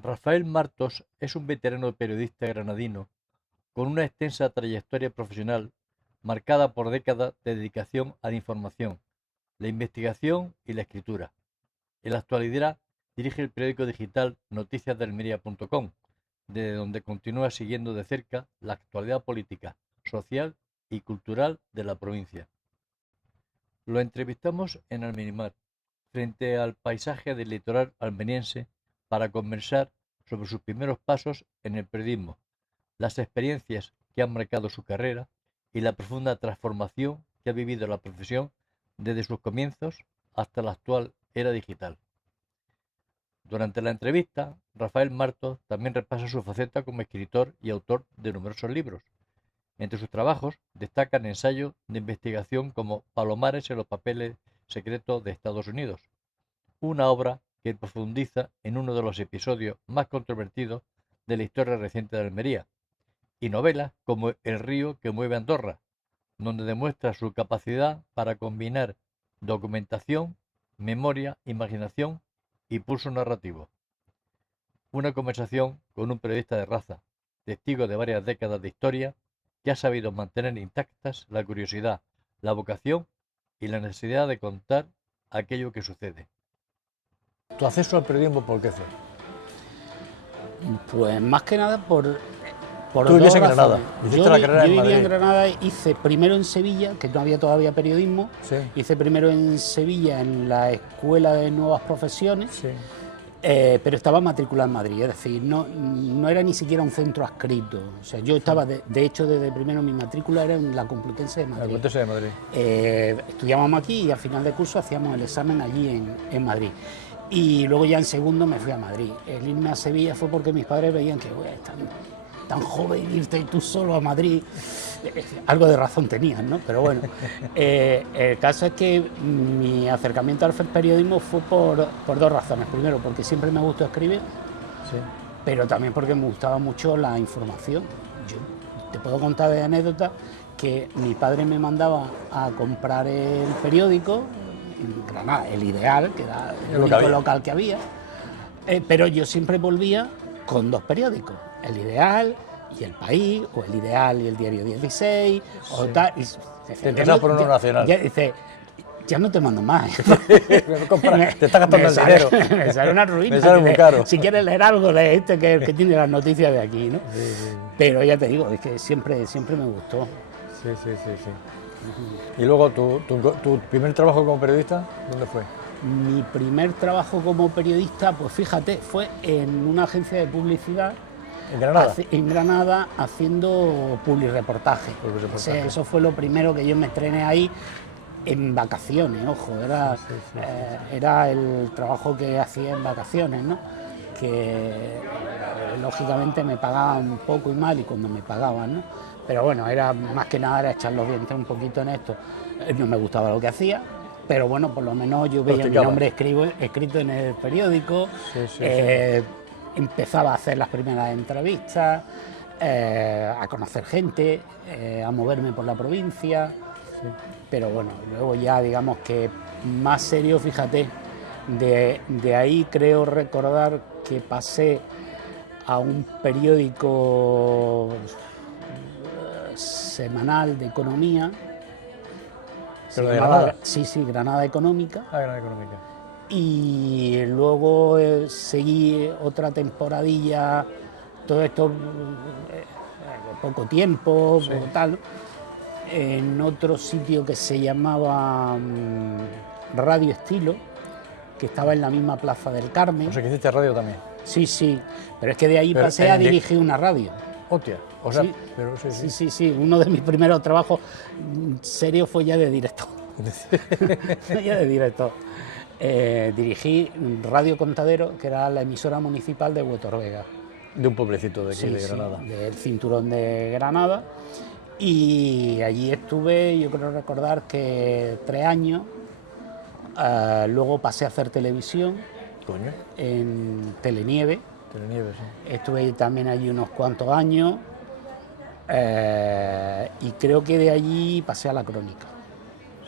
Rafael Martos es un veterano periodista granadino con una extensa trayectoria profesional marcada por décadas de dedicación a la información, la investigación y la escritura. En la actualidad dirige el periódico digital noticiasdelmería.com, desde donde continúa siguiendo de cerca la actualidad política, social y cultural de la provincia. Lo entrevistamos en Almenimar, frente al paisaje del litoral almeriense, para conversar sobre sus primeros pasos en el periodismo, las experiencias que han marcado su carrera y la profunda transformación que ha vivido la profesión desde sus comienzos hasta la actual era digital. Durante la entrevista, Rafael Martos también repasa su faceta como escritor y autor de numerosos libros. Entre sus trabajos destacan ensayos de investigación como Palomares en los papeles secretos de Estados Unidos, una obra que profundiza en uno de los episodios más controvertidos de la historia reciente de Almería, y novelas como El río que mueve Andorra, donde demuestra su capacidad para combinar documentación, memoria, imaginación y pulso narrativo. Una conversación con un periodista de raza, testigo de varias décadas de historia, que ha sabido mantener intactas la curiosidad, la vocación y la necesidad de contar aquello que sucede. ¿Tu acceso al periodismo por qué fue? Pues más que nada por Tú dos vivías en razones. Granada, hiciste la carrera en vivía Madrid. en Granada, hice primero en Sevilla, que no había todavía periodismo, Sí. hice primero en Sevilla en la Escuela de Nuevas Profesiones, Sí. pero estaba matriculado en Madrid, es decir, no era ni siquiera un centro adscrito. O sea, yo estaba, de hecho, desde primero mi matrícula era en la Complutense de La Madrid. Complutense de Madrid. Estudiábamos aquí y al final de curso hacíamos el examen allí en Madrid. Y luego ya en segundo me fui a Madrid. El irme a Sevilla fue porque mis padres veían que tan joven irte tú solo a Madrid. Algo de razón tenían, ¿no? Pero bueno, el caso es que mi acercamiento al periodismo fue por dos razones. Primero, porque siempre me gustó escribir, Sí. pero también porque me gustaba mucho la información. Yo te puedo contar de anécdota que mi padre me mandaba a comprar el periódico en Granada, El Ideal, que era el único local que había, pero yo siempre volvía con dos periódicos, El Ideal y El País, o El Ideal y el Diario 16, o tal. Y te interesaba por uno nacional. Ya dice, ya no te mando más. Te está gastando el dinero. Me sale una ruina. Me sale muy caro. Si quieres leer algo, lee este que tiene las noticias de aquí, ¿no? Sí, sí. Pero ya te digo, es que siempre me gustó. Sí. Y luego, ¿tu primer trabajo como periodista, dónde fue? Mi primer trabajo como periodista, pues fíjate, fue en una agencia de publicidad. ¿En Granada? En Granada, haciendo publireportaje. Eso fue lo primero que yo me estrené ahí en vacaciones, ojo, era el trabajo que hacía en vacaciones, ¿no? Que lógicamente me pagaban poco y mal y cuando me pagaban, ¿no? Pero bueno, era más que nada era echar los dientes un poquito en esto. No me gustaba lo que hacía, pero bueno, por lo menos yo veía mi nombre escrito en el periódico. Empezaba a hacer las primeras entrevistas, a conocer gente, a moverme por la provincia. Pero bueno, luego ya digamos que más serio, fíjate, de ahí creo recordar que pasé a un periódico semanal de economía. ¿Pero de Granada? Sí, Granada Económica. Granada Económica. Y luego seguí otra temporadilla, todo esto poco tiempo, poco tal, en otro sitio que se llamaba Radio Estilo, que estaba en la misma Plaza del Carmen. O sea, que hiciste radio también. Sí, pero es que de ahí pasé a dirigir una radio. Hostia, o sea, Sí. pero Sí, uno de mis primeros trabajos serios fue ya de director. Dirigí Radio Contadero, que era la emisora municipal de Huetorvega. De un pueblecito de aquí, de Granada. Del cinturón de Granada. Y allí estuve, yo creo recordar que 3 años. Luego pasé a hacer televisión. Coño. En Telenieve. Telenieve, sí. Estuve también allí unos cuantos años. Y creo que de allí pasé a La Crónica.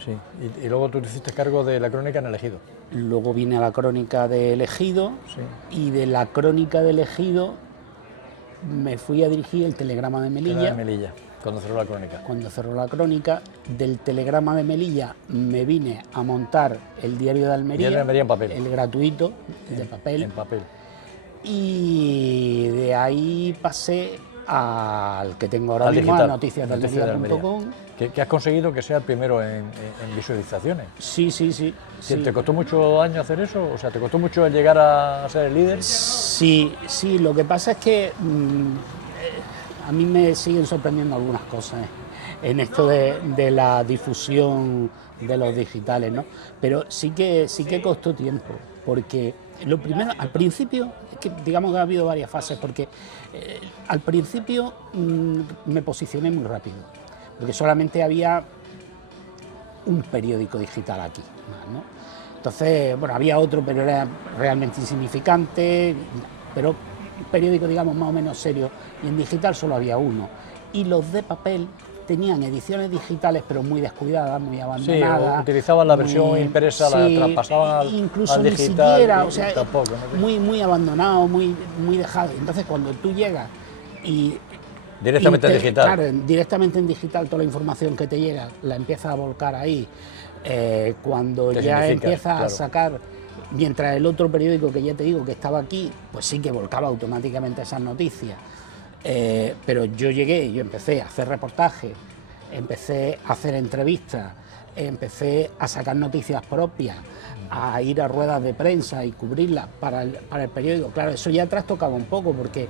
Sí, y luego tú te hiciste cargo de La Crónica en El Ejido. Luego vine a la Crónica del Ejido, Sí. y de la Crónica del Ejido me fui a dirigir el Telegrama de Melilla. Cuando cerró la Crónica. Cuando cerró la Crónica, del Telegrama de Melilla me vine a montar el Diario de Almería, Diario de Almería en papel. el gratuito, de papel. En papel. Y de ahí pasé al que tengo ahora Al mismo, digital, a noticiasdealmería.com. Que has conseguido que sea el primero en visualizaciones. Sí. ¿Te costó mucho años hacer eso? O sea, ¿te costó mucho llegar a ser el líder? Sí, lo que pasa es que a mí me siguen sorprendiendo algunas cosas en esto de la difusión de los digitales, ¿no? Pero sí que costó tiempo, porque lo primero, al principio, es que digamos que ha habido varias fases, porque al principio me posicioné muy rápido, porque solamente había un periódico digital aquí, ¿no? Entonces, bueno, había otro, pero era realmente insignificante, pero un periódico, digamos, más o menos serio, y en digital solo había uno. Y los de papel tenían ediciones digitales, pero muy descuidadas, muy abandonadas. Sí, utilizaban la versión impresa, sí, la traspasaban incluso al ni digital. Siquiera, o sea, tampoco, ¿no? muy abandonado, muy dejado. Entonces, cuando tú llegas y directamente en digital. Claro, directamente en digital, toda la información que te llega la empiezas a volcar ahí. Cuando ya empiezas a sacar, mientras el otro periódico que ya te digo que estaba aquí, pues sí que volcaba automáticamente esas noticias. Pero yo llegué, yo empecé a hacer reportajes, empecé a hacer entrevistas, empecé a sacar noticias propias, a ir a ruedas de prensa y cubrirlas para el periódico. Claro, eso ya trastocaba un poco, porque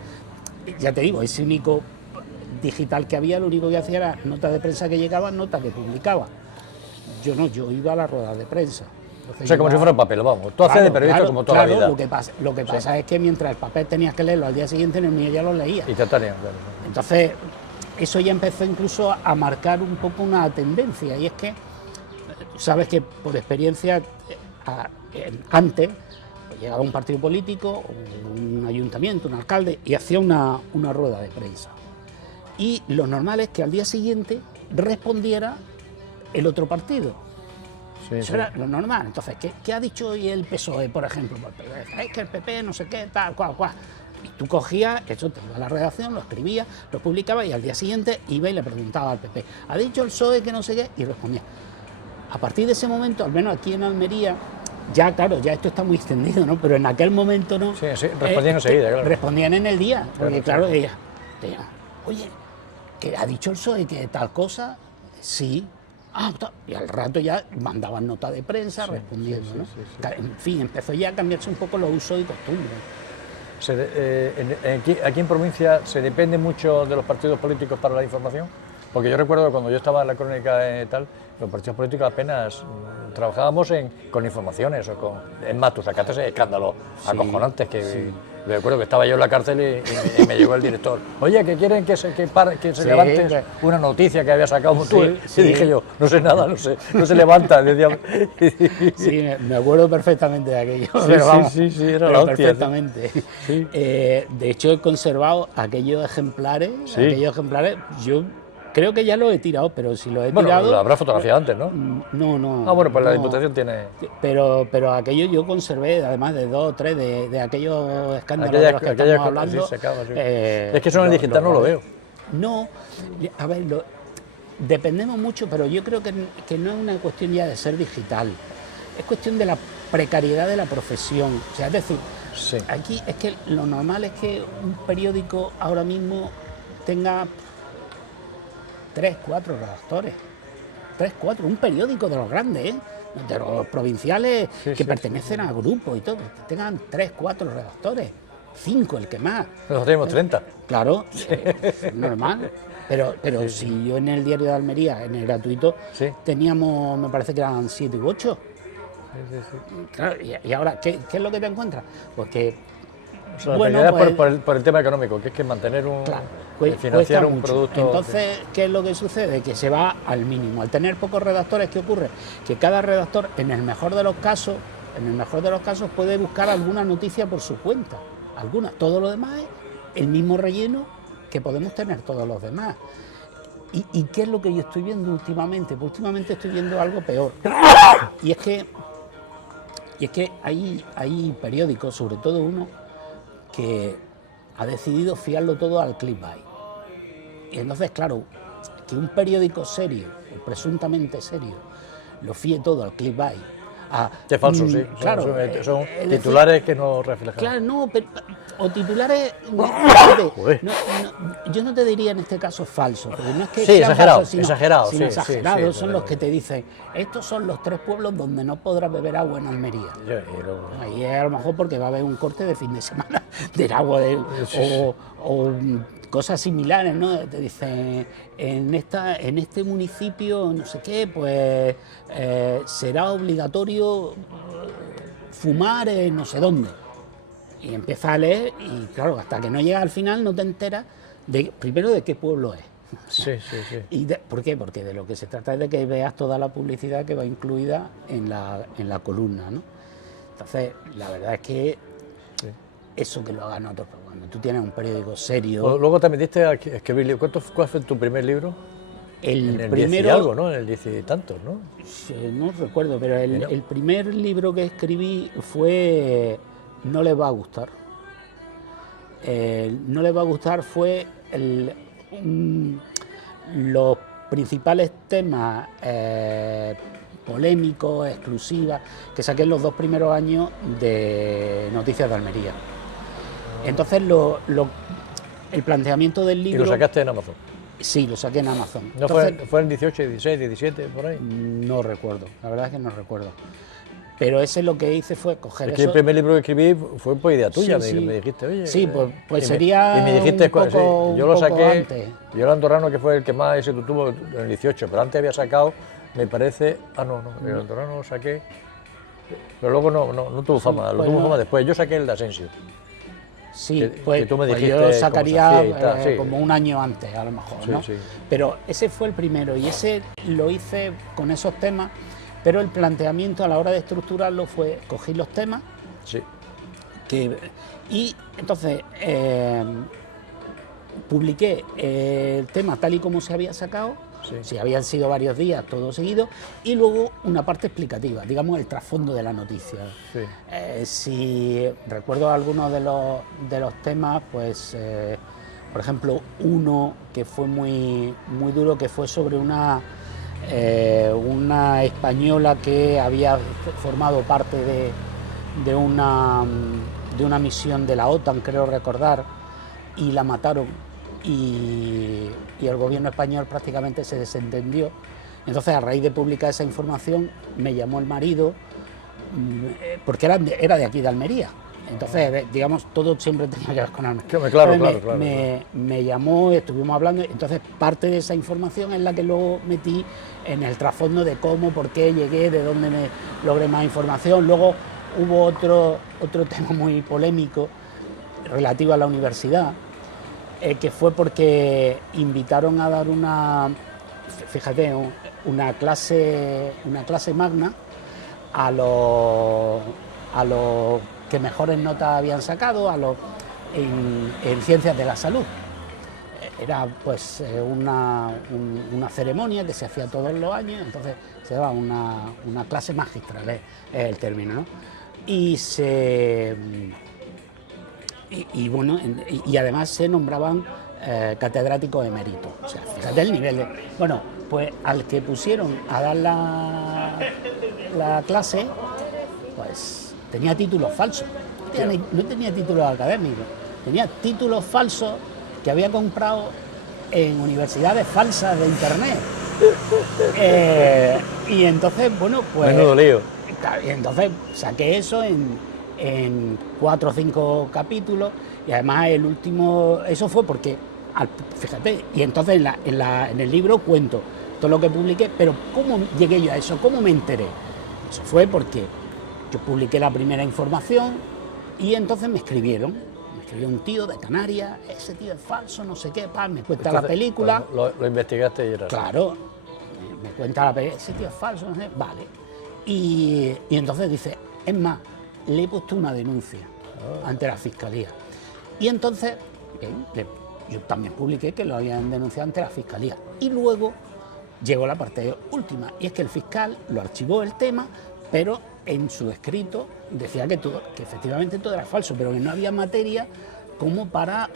ya te digo, ese único digital que había, lo único que hacía era notas de prensa que llegaban, notas que publicaba. Yo no, yo iba a las ruedas de prensa. Entonces, o sea, como si fuera papel, vamos. Tú haces de periodista como toda la vida. Lo que pasa es que mientras el papel tenías que leerlo al día siguiente, en el mío ya lo leía. Instantáneo, claro. Entonces, eso ya empezó incluso a marcar un poco una tendencia, y es que, sabes que por experiencia, antes llegaba un partido político, un ayuntamiento, un alcalde, y hacía una rueda de prensa. Y lo normal es que al día siguiente respondiera el otro partido. Eso era lo normal. Entonces, ¿qué ha dicho hoy el PSOE, por ejemplo? Es que el PP no sé qué, tal, cual. Y tú cogías, eso te iba a la redacción, lo escribías, lo publicabas, y al día siguiente iba y le preguntaba al PP, ¿ha dicho el PSOE que no sé qué? Y respondía. A partir de ese momento, al menos aquí en Almería, ya claro, ya esto está muy extendido, ¿no? Pero en aquel momento no. Sí, respondían enseguida, claro. Respondían en el día, porque claro, ella, oye, ¿que ha dicho el PSOE que tal cosa? Sí. Y al rato ya mandaban nota de prensa respondiendo, ¿no? En fin, empezó ya a cambiarse un poco los usos y costumbres. Aquí en provincia se depende mucho de los partidos políticos para la información, porque yo recuerdo que cuando yo estaba en la Crónica tal, los partidos políticos apenas trabajábamos con informaciones en más, tú sacaste escándalos acojonantes que recuerdo que estaba yo en la cárcel y me llegó el director, oye, que quieren que se levante una noticia que había sacado tú. Y dije yo, no sé nada, no se levanta. Decía, sí, me acuerdo perfectamente de aquello. Sí, era la hostia. Perfectamente. Sí. De hecho, he conservado aquellos ejemplares, yo creo que ya los he tirado, pero si los he tirado... Lo habrás fotografiado antes, ¿no? No. Bueno, pues la Diputación tiene... Pero aquello yo conservé, además de 2 o 3 de aquellos escándalos de los que estamos hablando. Es que eso en el digital no lo veo. No, a ver, dependemos mucho, pero yo creo que no es una cuestión ya de ser digital, es cuestión de la precariedad de la profesión. O sea, es decir, aquí es que lo normal es que un periódico ahora mismo tenga 3, 4 redactores, 3, 4, un periódico de los grandes, de los provinciales que pertenecen a grupos y todo, que tengan 3, 4 redactores, 5 el que más. Nosotros tenemos 30. Claro, es normal. Pero si yo en el Diario de Almería, en el gratuito, teníamos, me parece que eran 7 u 8. Claro, y ahora, ¿qué es lo que te encuentras? Pues que... por el tema económico, que es que mantener financiar un producto... Entonces, ¿qué es lo que sucede? Que se va al mínimo. Al tener pocos redactores, ¿qué ocurre? Que cada redactor, en el mejor de los casos, puede buscar alguna noticia por su cuenta. Alguna. Todo lo demás es el mismo relleno que podemos tener todos los demás. ¿Y qué es lo que yo estoy viendo últimamente? Pues últimamente estoy viendo algo peor. Y es que Y es que hay periódicos, sobre todo uno, que ha decidido fiarlo todo al clickbait. Y entonces, claro, que un periódico serio, o presuntamente serio, lo fíe todo al clickbait. Es falso, sí. Claro, son titulares que no reflejan. Claro, no, pero, o titulares. Yo no te diría en este caso falso, porque no es que sean falsos, sino exagerados, son los que te dicen, estos son los 3 pueblos donde no podrás beber agua en Almería. Ahí es a lo mejor porque va a haber un corte de fin de semana del agua, o cosas similares, ¿no? Te dicen, en este municipio, no sé qué, pues será obligatorio fumar en no sé dónde. Y empiezas a leer y claro, hasta que no llegas al final no te enteras primero de qué pueblo es. Sí. ¿Y por qué? Porque de lo que se trata es de que veas toda la publicidad que va incluida en la columna, ¿no? Entonces, la verdad es que eso que lo hagan otros, cuando tú tienes un periódico serio... Luego te metiste a escribir libros. ¿Cuál fue tu primer libro? En el primero... 10 y algo, ¿no? En el 10 y tantos, ¿no? No recuerdo, pero el primer libro que escribí fue No les va a gustar. No les va a gustar fue los principales temas polémicos, exclusivas, que saqué en los 2 primeros años de Noticias de Almería. Entonces el planteamiento del libro... ¿Y lo sacaste en Amazon? Sí, lo saqué en Amazon. ¿No entonces, fue en 18, 16, 17, por ahí? No recuerdo, la verdad es que no recuerdo. Pero ese lo que hice fue coger es que el primer libro que escribí fue por idea tuya, me dijiste, oye... Sí, pues sería y me dijiste, un poco, yo lo saqué, antes. Yo el Andorrano, que fue el que más éxito tuvo en el 18, pero antes había sacado, me parece... el Andorrano lo saqué, pero luego no tuvo fama, lo tuvo fama después. Yo saqué el de Asensio. Sí, que tú me dijiste yo lo sacaría como un año antes, a lo mejor, ¿no? Sí. Pero ese fue el primero y ese lo hice con esos temas, pero el planteamiento a la hora de estructurarlo fue cogí los temas y entonces publiqué el tema tal y como se había sacado, si habían sido varios días, todo seguido, y luego una parte explicativa, digamos el trasfondo de la noticia. Si recuerdo algunos de los temas, pues por ejemplo uno que fue muy duro, que fue sobre una española que había formado parte de una misión de la OTAN, creo recordar, y la mataron. Y el gobierno español prácticamente se desentendió. Entonces, a raíz de publicar esa información, me llamó el marido, porque era de aquí de Almería. Entonces, digamos, todo siempre tenía que ver con Almería. Claro. Me llamó, estuvimos hablando, entonces parte de esa información es la que luego metí en el trasfondo de cómo, por qué llegué, de dónde me logré más información. Luego hubo otro tema muy polémico relativo a la universidad, que fue porque invitaron a dar una clase magna a los que mejores notas habían sacado en ciencias de la salud. Era pues una ceremonia que se hacía todos los años, entonces se daba una clase magistral, es el término, ¿no? Y además se nombraban catedráticos eméritos. O sea, fíjate el nivel de... Bueno, pues al que pusieron a dar la clase, pues tenía títulos falsos. No tenía títulos académicos, tenía títulos falsos que había comprado en universidades falsas de internet. Y entonces, bueno, pues... Menudo lío. Y entonces saqué eso en 4 o 5 capítulos, y además el último, eso fue porque, fíjate, y entonces en el libro cuento todo lo que publiqué, pero ¿cómo llegué yo a eso? ¿Cómo me enteré? Eso fue porque yo publiqué la primera información y entonces me escribió un tío de Canarias, ese tío es falso, no sé qué, me cuenta entonces, la película. Lo investigaste y era... Claro, me cuenta la película, ese tío es falso, no sé, vale. Y entonces dice, es más, le he puesto una denuncia ante la Fiscalía. Y entonces, yo también publiqué que lo habían denunciado ante la Fiscalía. Y luego llegó la parte última, y es que el fiscal lo archivó el tema, pero en su escrito decía que efectivamente todo era falso, pero que no había materia como para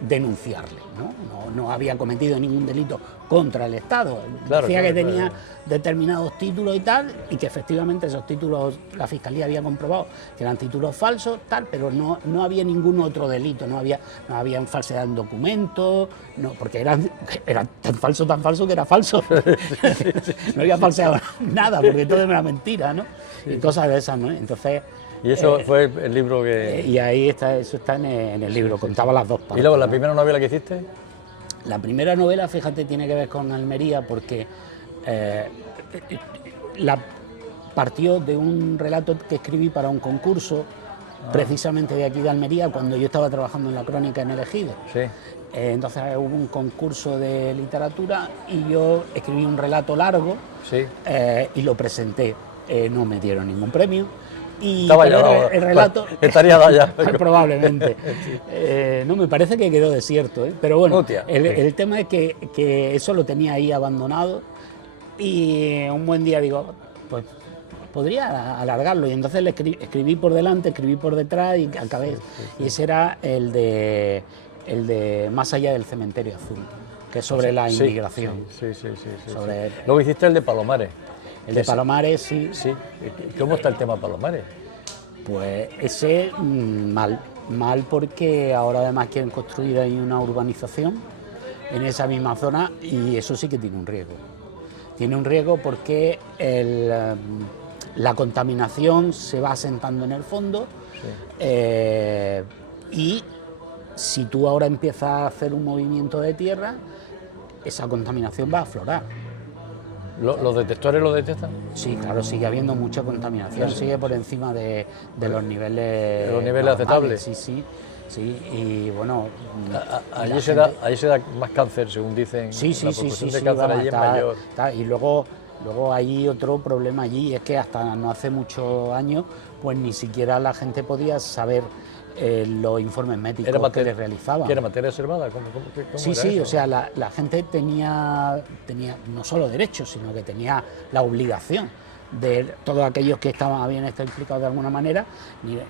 denunciarle, ¿no? No había cometido ningún delito contra el Estado. Decía que tenía determinados títulos y tal, y que efectivamente esos títulos la Fiscalía había comprobado que eran títulos falsos, tal, pero no había ningún otro delito, no habían falsedad en documentos, no, porque era tan falso que era falso. No había falseado nada, porque todo era mentira, ¿no? Y cosas de esas, ¿no? Entonces... Y eso fue el libro que... y ahí eso está en el libro, contaba las dos partes. ¿Y luego la primera novela que hiciste? La primera novela, fíjate, tiene que ver con Almería porque partió de un relato que escribí para un concurso, precisamente de aquí de Almería, cuando yo estaba trabajando en la Crónica en El Ejido. Sí. Entonces hubo un concurso de literatura y yo escribí un relato largo, sí, y lo presenté. No me dieron ningún premio. Y el relato estaría allá probablemente no, me parece que quedó desierto, pero bueno, el tema es que eso lo tenía ahí abandonado y un buen día digo, pues podría alargarlo, y entonces le escribí por delante, escribí por detrás y acabé, y ese era el de Más allá del cementerio azul, que es sobre la inmigración. Sí. Luego hiciste el de Palomares. El de Palomares, sí. ¿Cómo está el tema Palomares? Pues ese mal porque ahora además quieren construir ahí una urbanización en esa misma zona y eso sí que tiene un riesgo. Tiene un riesgo porque la contaminación se va asentando en el fondo, y si tú ahora empiezas a hacer un movimiento de tierra, esa contaminación va a aflorar. ¿Los detectores lo detectan? Sí, claro, sigue habiendo mucha contaminación, sigue por encima de los niveles... ¿De los niveles aceptables? Sí, y bueno... Allí se da más cáncer, según dicen. Sí, la proporción de cáncer allí es mayor. Y luego hay otro problema allí, es que hasta no hace muchos años, pues ni siquiera la gente podía saber los informes médicos que les realizaban. ¿Qué era materia reservada? ¿Cómo sí, era sí, eso? o sea, la gente tenía no solo derechos, sino que tenía la obligación de todos aquellos que habían estado implicados de alguna manera,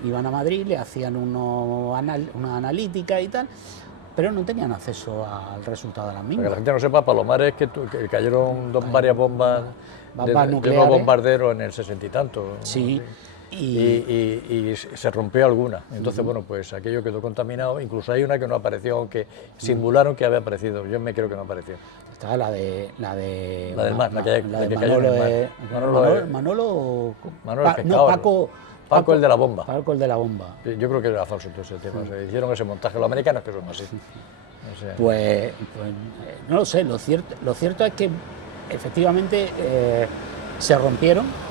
iban a Madrid, le hacían una analítica y tal, pero no tenían acceso al resultado de las mismas. Para que la gente no sepa, Palomares es que cayeron varias bombas nucleares, de unos bombarderos en el 60 y tanto. Sí. Y se rompió alguna. Entonces, bueno, pues aquello quedó contaminado. Incluso hay una que no apareció, aunque simularon que había aparecido. Yo me creo que no apareció. Estaba la del mar, la que cayó en el mar. Manolo el pescador. Paco el de la bomba. Paco el de la bomba. Yo creo que era falso todo ese tema. Se hicieron ese montaje. Los americanos que son así. O sea, pues no lo sé. Lo cierto es que efectivamente se rompieron.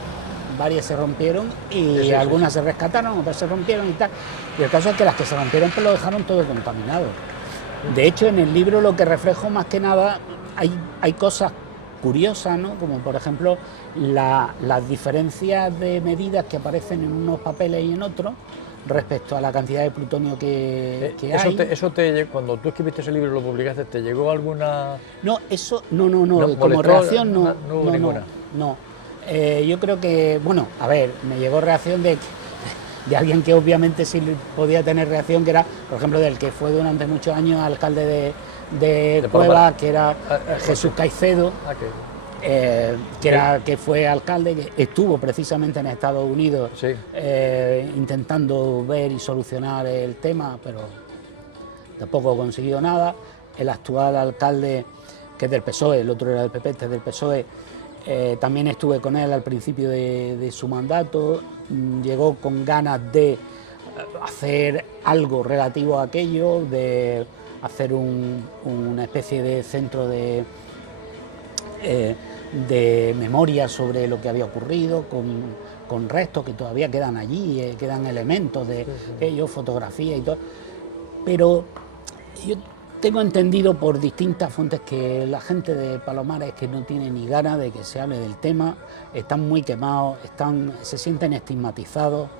Varias se rompieron y algunas se rescataron, otras se rompieron y tal. Y el caso es que las que se rompieron pues lo dejaron todo contaminado. De hecho, en el libro lo que reflejo más que nada, hay cosas curiosas, ¿no? Como por ejemplo las diferencias de medidas que aparecen en unos papeles y en otros respecto a la cantidad de plutonio que hay. Cuando tú escribiste ese libro y lo publicaste, ¿te llegó alguna...? No, eso no, como reacción no hubo ninguna. No. Yo creo que, bueno, a ver, me llegó reacción de alguien que obviamente sí podía tener reacción, que era, por ejemplo, del que fue durante muchos años alcalde de Cueva, que era Jesús Caicedo, que fue alcalde, que estuvo precisamente en Estados Unidos intentando ver y solucionar el tema, pero tampoco consiguió nada. El actual alcalde, que es del PSOE, el otro era del PP, este es del PSOE, también estuve con él al principio de su mandato, llegó con ganas de hacer algo relativo a aquello, de hacer una especie de centro de memoria sobre lo que había ocurrido, con restos que todavía quedan allí, quedan elementos de ellos, fotografías y todo, pero yo tengo entendido por distintas fuentes que la gente de Palomares que no tiene ni ganas de que se hable del tema, están muy quemados, se sienten estigmatizados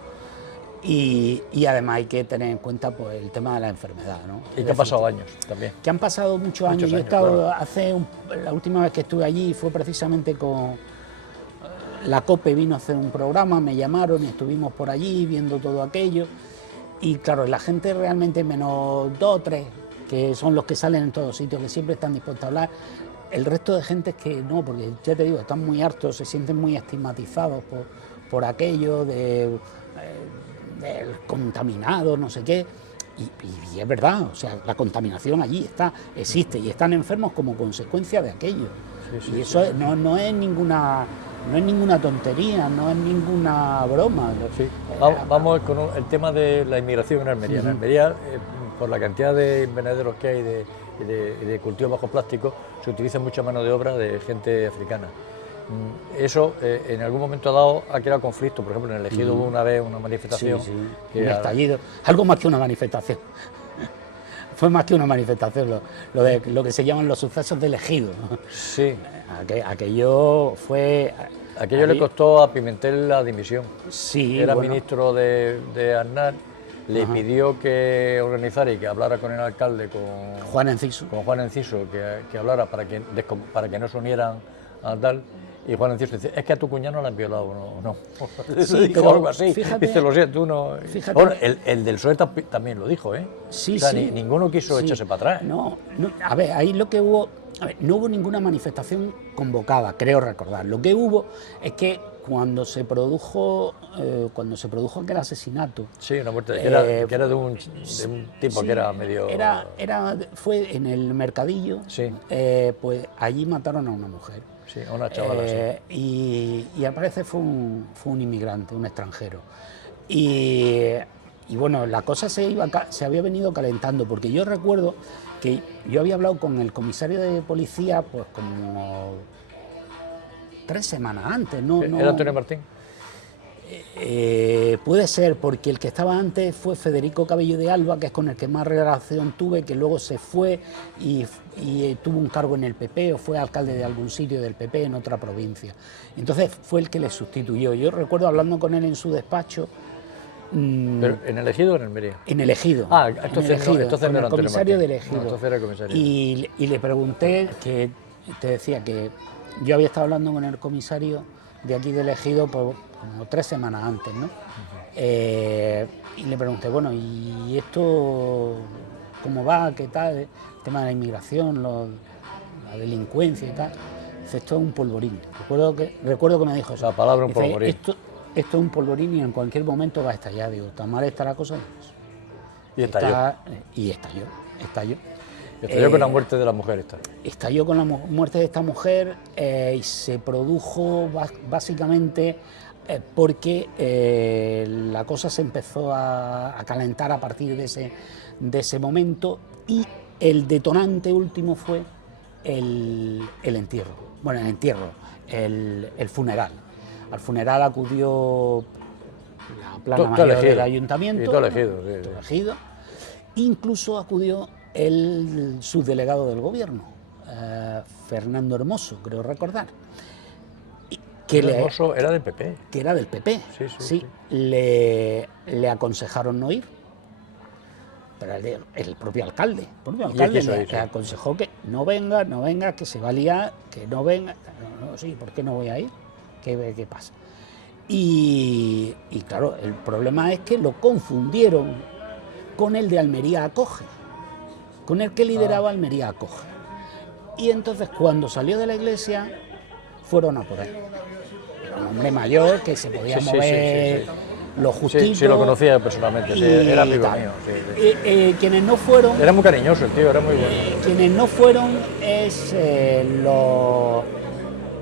y además hay que tener en cuenta pues el tema de la enfermedad, ¿no? Y que han pasado años también. Que han pasado muchos años. Yo he estado la última vez que estuve allí fue precisamente la COPE vino a hacer un programa, me llamaron y estuvimos por allí viendo todo aquello. Y claro, la gente realmente, menos 2 o 3, que son los que salen en todos sitios, que siempre están dispuestos a hablar. El resto de gente es que no, porque ya te digo, están muy hartos, se sienten muy estigmatizados por aquello del contaminado, no sé qué. Y es verdad, o sea, la contaminación allí existe y están enfermos como consecuencia de aquello. Y eso no es ninguna tontería, no es ninguna broma. Sí. Vamos con el tema de la inmigración en Almería. En Almería, por la cantidad de invernaderos que hay de cultivo bajo plástico, se utiliza mucha mano de obra de gente africana. Eso en algún momento dado ha creado conflicto. Por ejemplo, en el Ejido hubo una vez una manifestación. Un estallido, algo más que una manifestación. Fue más que una manifestación, lo que se llaman los sucesos del Ejido. Sí. Aquello fue... Aquello le costó a Pimentel la dimisión. Sí, era ministro de Aznar, le pidió que organizara y que hablara con el alcalde, con Juan Enciso, que hablara para que no se unieran a tal. Y Juan Enciso dice, es que a tu cuñado no la han violado, no. Sí, dijo algo así. Fíjate, dice, lo siento, tú no... Bueno, el del PSOE también lo dijo, ¿eh? Sí, o sea, ninguno quiso echarse para atrás. No, a ver, ahí lo que hubo... no hubo ninguna manifestación convocada, creo recordar. Lo que hubo es que cuando se produjo aquel asesinato... Sí, una muerte, que era de un tipo que era medio... Fue en el Mercadillo, pues allí mataron a una mujer. Sí, a una chavala, y al parecer fue un inmigrante, un extranjero. Y bueno, la cosa se había venido calentando, porque yo recuerdo que yo había hablado con el comisario de policía pues como 3 semanas antes, ¿no? ¿Era Antonio Martín? Puede ser, porque el que estaba antes fue Federico Cabello de Alba, que es con el que más relación tuve, que luego se fue y tuvo un cargo en el PP o fue alcalde de algún sitio del PP en otra provincia. Entonces fue el que le sustituyó. Yo recuerdo hablando con él en su despacho. ¿Pero en el Ejido o en Almería? En el Ejido. Ah, entonces no era el comisario del Ejido. No, entonces era el comisario. Y le pregunté, que te decía que yo había estado hablando con el comisario de aquí del Ejido por como 3 semanas antes, ¿no? Y le pregunté, bueno, ¿y esto cómo va? ¿Qué tal? El tema de la inmigración, la delincuencia y tal. Dice, esto es un polvorín. Recuerdo que me dijo eso. La palabra un dice, polvorín. Esto es un polvorín y en cualquier momento va a estallar. Digo, tan mal está la cosa. Y estalló. Estalló. Estalló con la muerte de la mujer. Estalló con la muerte de esta mujer y se produjo básicamente porque la cosa se empezó a calentar a partir de ese momento, y el detonante último fue el entierro. Bueno, el funeral. Al funeral acudió la plana mayor del ayuntamiento. Y todo elegido. Todo elegido. Incluso acudió el subdelegado del gobierno, Fernando Hermoso, creo recordar. Hermoso era del PP. Que era del PP, sí. Le aconsejaron no ir, pero el propio alcalde le aconsejó que no venga, que se va a liar, que no venga. No, sí, ¿por qué no voy a ir? ¿Qué pasa? Y claro, el problema es que lo confundieron con el de Almería Acoge, con el que lideraba Almería Acoge. Y entonces cuando salió de la iglesia fueron a por él. Era un hombre mayor que se podía mover lo justito. Sí, lo conocía personalmente, era amigo mío. Quienes no fueron... Era muy cariñoso el tío, era muy bueno. Quienes no fueron es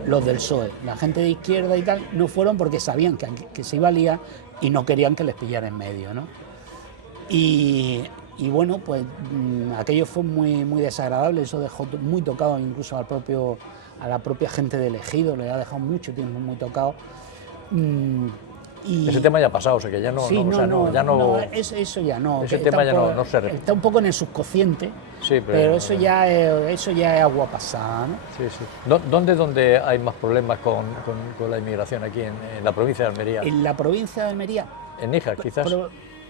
los del PSOE, la gente de izquierda y tal, no fueron porque sabían que se iba a liar y no querían que les pillara en medio, ¿no? Y bueno, pues aquello fue muy, muy desagradable, eso dejó muy tocado incluso a la propia gente del Ejido, le ha dejado mucho tiempo muy tocado. Ese tema ya ha pasado, o sea que ya no... Eso ya no. Ese tema ya no se repite. Está un poco en el subconsciente, pero eso ya es agua pasada, ¿no? Sí. ¿Dónde hay más problemas con la inmigración aquí en la provincia de Almería? En la provincia de Almería. En Níjar, quizás.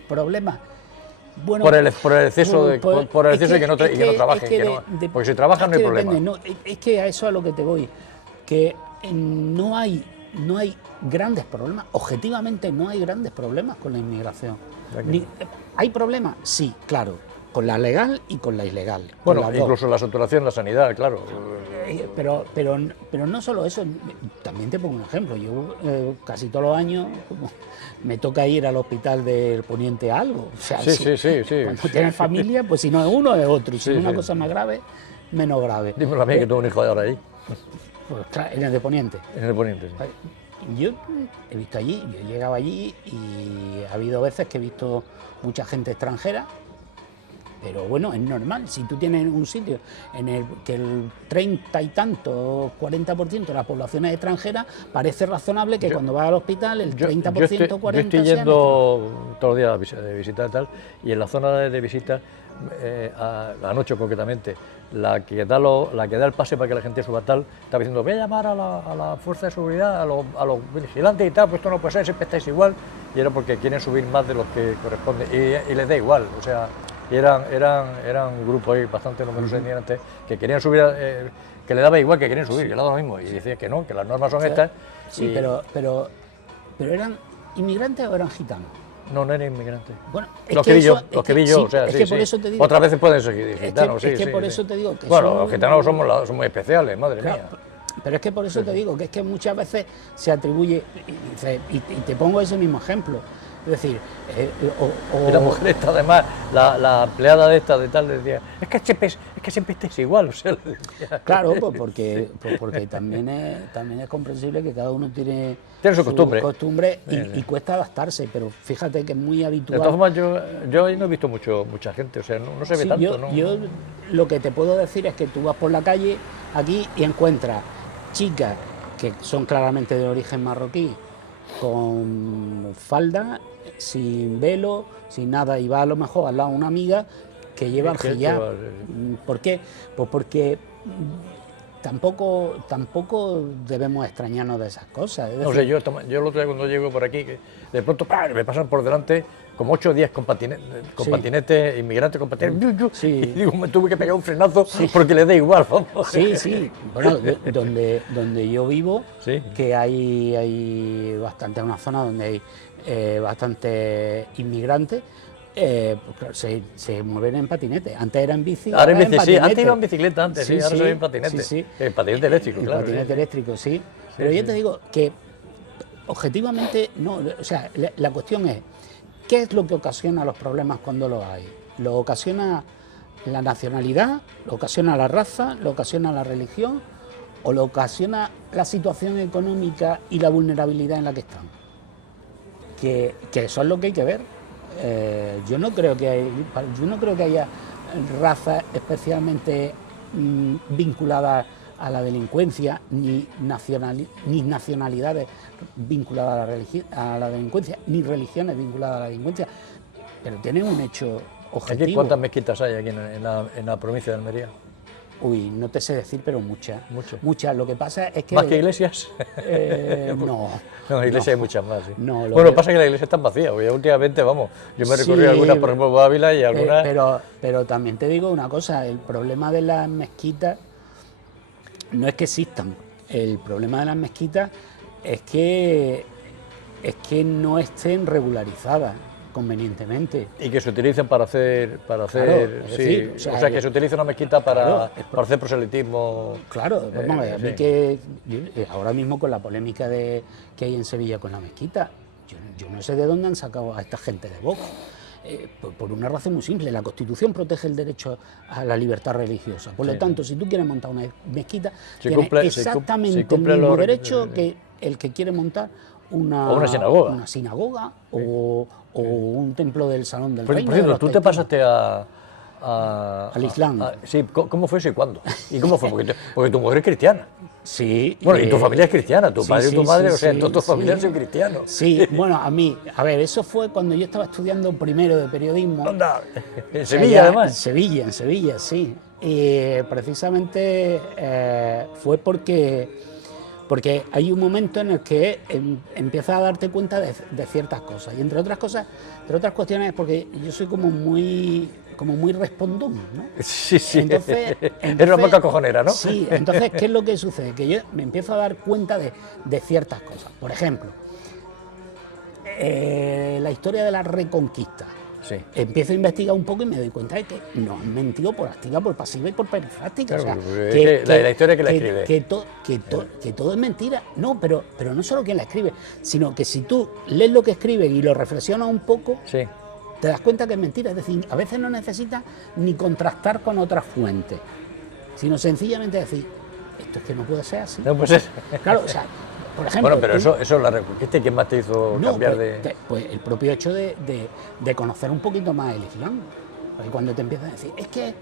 ¿Problemas? Bueno, por el exceso de que no trabajen. Porque si trabajan no hay problema. Es que a eso es a lo que te voy, que no hay no hay grandes problemas, objetivamente no hay grandes problemas con la inmigración. ¿Hay problemas? Sí, claro, con la legal y con la ilegal. Bueno, incluso la saturación, la sanidad, claro. Pero no solo eso, también te pongo un ejemplo. Yo casi todos los años me toca ir al hospital del Poniente a algo. O sea, sí. Cuando tienes familia, pues si no es uno es otro. Y si es una cosa más grave, menos grave. Dímelo a mí, que tengo un hijo de ahora ahí. Pues claro, en el de Poniente. En el Poniente, sí. Yo he visto allí, yo he llegado allí y ha habido veces que he visto mucha gente extranjera, pero bueno, es normal. Si tú tienes un sitio en el que el 30 y tanto, 40% de la población es extranjera, parece razonable que cuando vas al hospital el 30%, 40%... Yo estoy yendo todos los días de visita y tal, y en la zona de visita, anoche concretamente, la que da el pase para que la gente suba tal, estaba diciendo, voy a llamar a la fuerza de seguridad, a los vigilantes y tal, pues esto no puede ser, siempre estáis igual, y era porque quieren subir más de los que corresponde, y les da igual, o sea, eran un grupo ahí bastante numerosos inmigrantes que querían subir, que le daba igual, que querían subir, que le daba lo mismo, y decía que no, que las normas son estas. Sí, pero ¿eran inmigrantes o eran gitanos? No eran inmigrantes. Bueno, los que vi yo, o sea, es que por eso te digo. Otras veces pueden ser gitanos, es que por eso te digo que bueno, los gitanos somos muy especiales, madre mía. Pero es que por eso te digo que es que muchas veces se atribuye, y te pongo ese mismo ejemplo. Es decir, y la mujer esta, además, la empleada de esta, de tal, decía, es que siempre estáis igual, o sea, le decía. Claro, pues porque también es comprensible que cada uno tiene su costumbre y cuesta adaptarse, pero fíjate que es muy habitual. De todas formas, yo ahí no he visto mucha gente, o sea, no se ve tanto. Yo lo que te puedo decir es que tú vas por la calle aquí y encuentras chicas que son claramente de origen marroquí, con falda, sin velo, sin nada, y va a lo mejor al lado una amiga que lleva el hijab. ¿Por qué? Pues porque tampoco debemos extrañarnos de esas cosas. Es decir, no sé, yo el otro día cuando llego por aquí, que de pronto me pasan por delante como 8 o 10 con patinetes, inmigrantes con patinetes, sí. Y digo, me tuve que pegar un frenazo porque le da igual, vamos. Sí, bueno, donde yo vivo, que hay bastante, una zona donde hay bastante inmigrantes, se mueven en patinete. Antes era en bici, ahora en bici, sí, antes iba en bicicleta, ahora se ve en patinete. Sí. Patinete eléctrico, claro. Patinete eléctrico, sí. Pero yo te digo que objetivamente no, o sea, la cuestión es, ¿qué es lo que ocasiona los problemas cuando los hay? ¿Lo ocasiona la nacionalidad? ¿Lo ocasiona la raza? ¿Lo ocasiona la religión? ¿O lo ocasiona la situación económica y la vulnerabilidad en la que están? Que eso es lo que hay que ver. Yo no creo que haya razas especialmente vinculadas a la delincuencia, ni nacionalidades vinculadas a la delincuencia, ni religiones vinculadas a la delincuencia, pero tienen un hecho objetivo. ¿Aquí cuántas mezquitas hay aquí en la provincia de Almería? Uy, no te sé decir, pero muchas. Muchas. Lo que pasa es que... ¿Más que iglesias? No. No, iglesias hay muchas más, sí. No, bueno, pasa que las iglesias están vacías, porque últimamente, vamos, yo me he recorrido algunas por ejemplo Ávila y algunas... Pero también te digo una cosa, el problema de las mezquitas no es que existan, el problema de las mezquitas es que no estén regularizadas convenientemente. Y que se utilicen para hacer claro, sí, o sea, que se utilice una mezquita para hacer proselitismo. Claro, vamos a ver, a mí que ahora mismo con la polémica que hay en Sevilla con la mezquita, yo no sé de dónde han sacado a esta gente de Vox. Por una razón muy simple, la Constitución protege el derecho a la libertad religiosa. Por lo tanto, si tú quieres montar una mezquita, tienes exactamente el mismo derecho que el que quiere montar una sinagoga o un templo del Salón del Reino. Por cierto, tú te pasaste al Islam. Sí, ¿cómo fue eso y cuándo? ¿Y cómo fue? Porque tu mujer es cristiana. Sí. Bueno, y tu familia es cristiana, tu padre y tu madre, o sea, todos tus familiares son cristianos. Sí, bueno, a ver, eso fue cuando yo estaba estudiando primero de periodismo. ¿Dónde? ¿En Sevilla, además? En Sevilla, sí. Y precisamente fue porque hay un momento en el que empiezas a darte cuenta de ciertas cosas, y entre otras cuestiones, porque yo soy como muy como muy respondón, ¿no? Sí, sí. Entonces, es una poca cojonera, ¿no? Sí, entonces, ¿qué es lo que sucede? Que yo me empiezo a dar cuenta de ciertas cosas. Por ejemplo, la historia de la Reconquista. Sí. Empiezo a investigar un poco y me doy cuenta de que nos han mentido por activa, por pasiva y por perifráctica. Claro, o sea, la historia que la escribe. Que todo es mentira. No, pero no solo quien la escribe, sino que si tú lees lo que escribe y lo reflexionas un poco, sí, te das cuenta que es mentira. Es decir, a veces no necesitas ni contrastar con otras fuentes, sino sencillamente decir, esto es que no puede ser así. No, pues es... Claro, o sea, por ejemplo... Bueno, pero eso la Reconquista, ¿quién más te hizo cambiar de...? Pues el propio hecho de conocer un poquito más el Islam. Porque cuando te empiezan a decir, es que,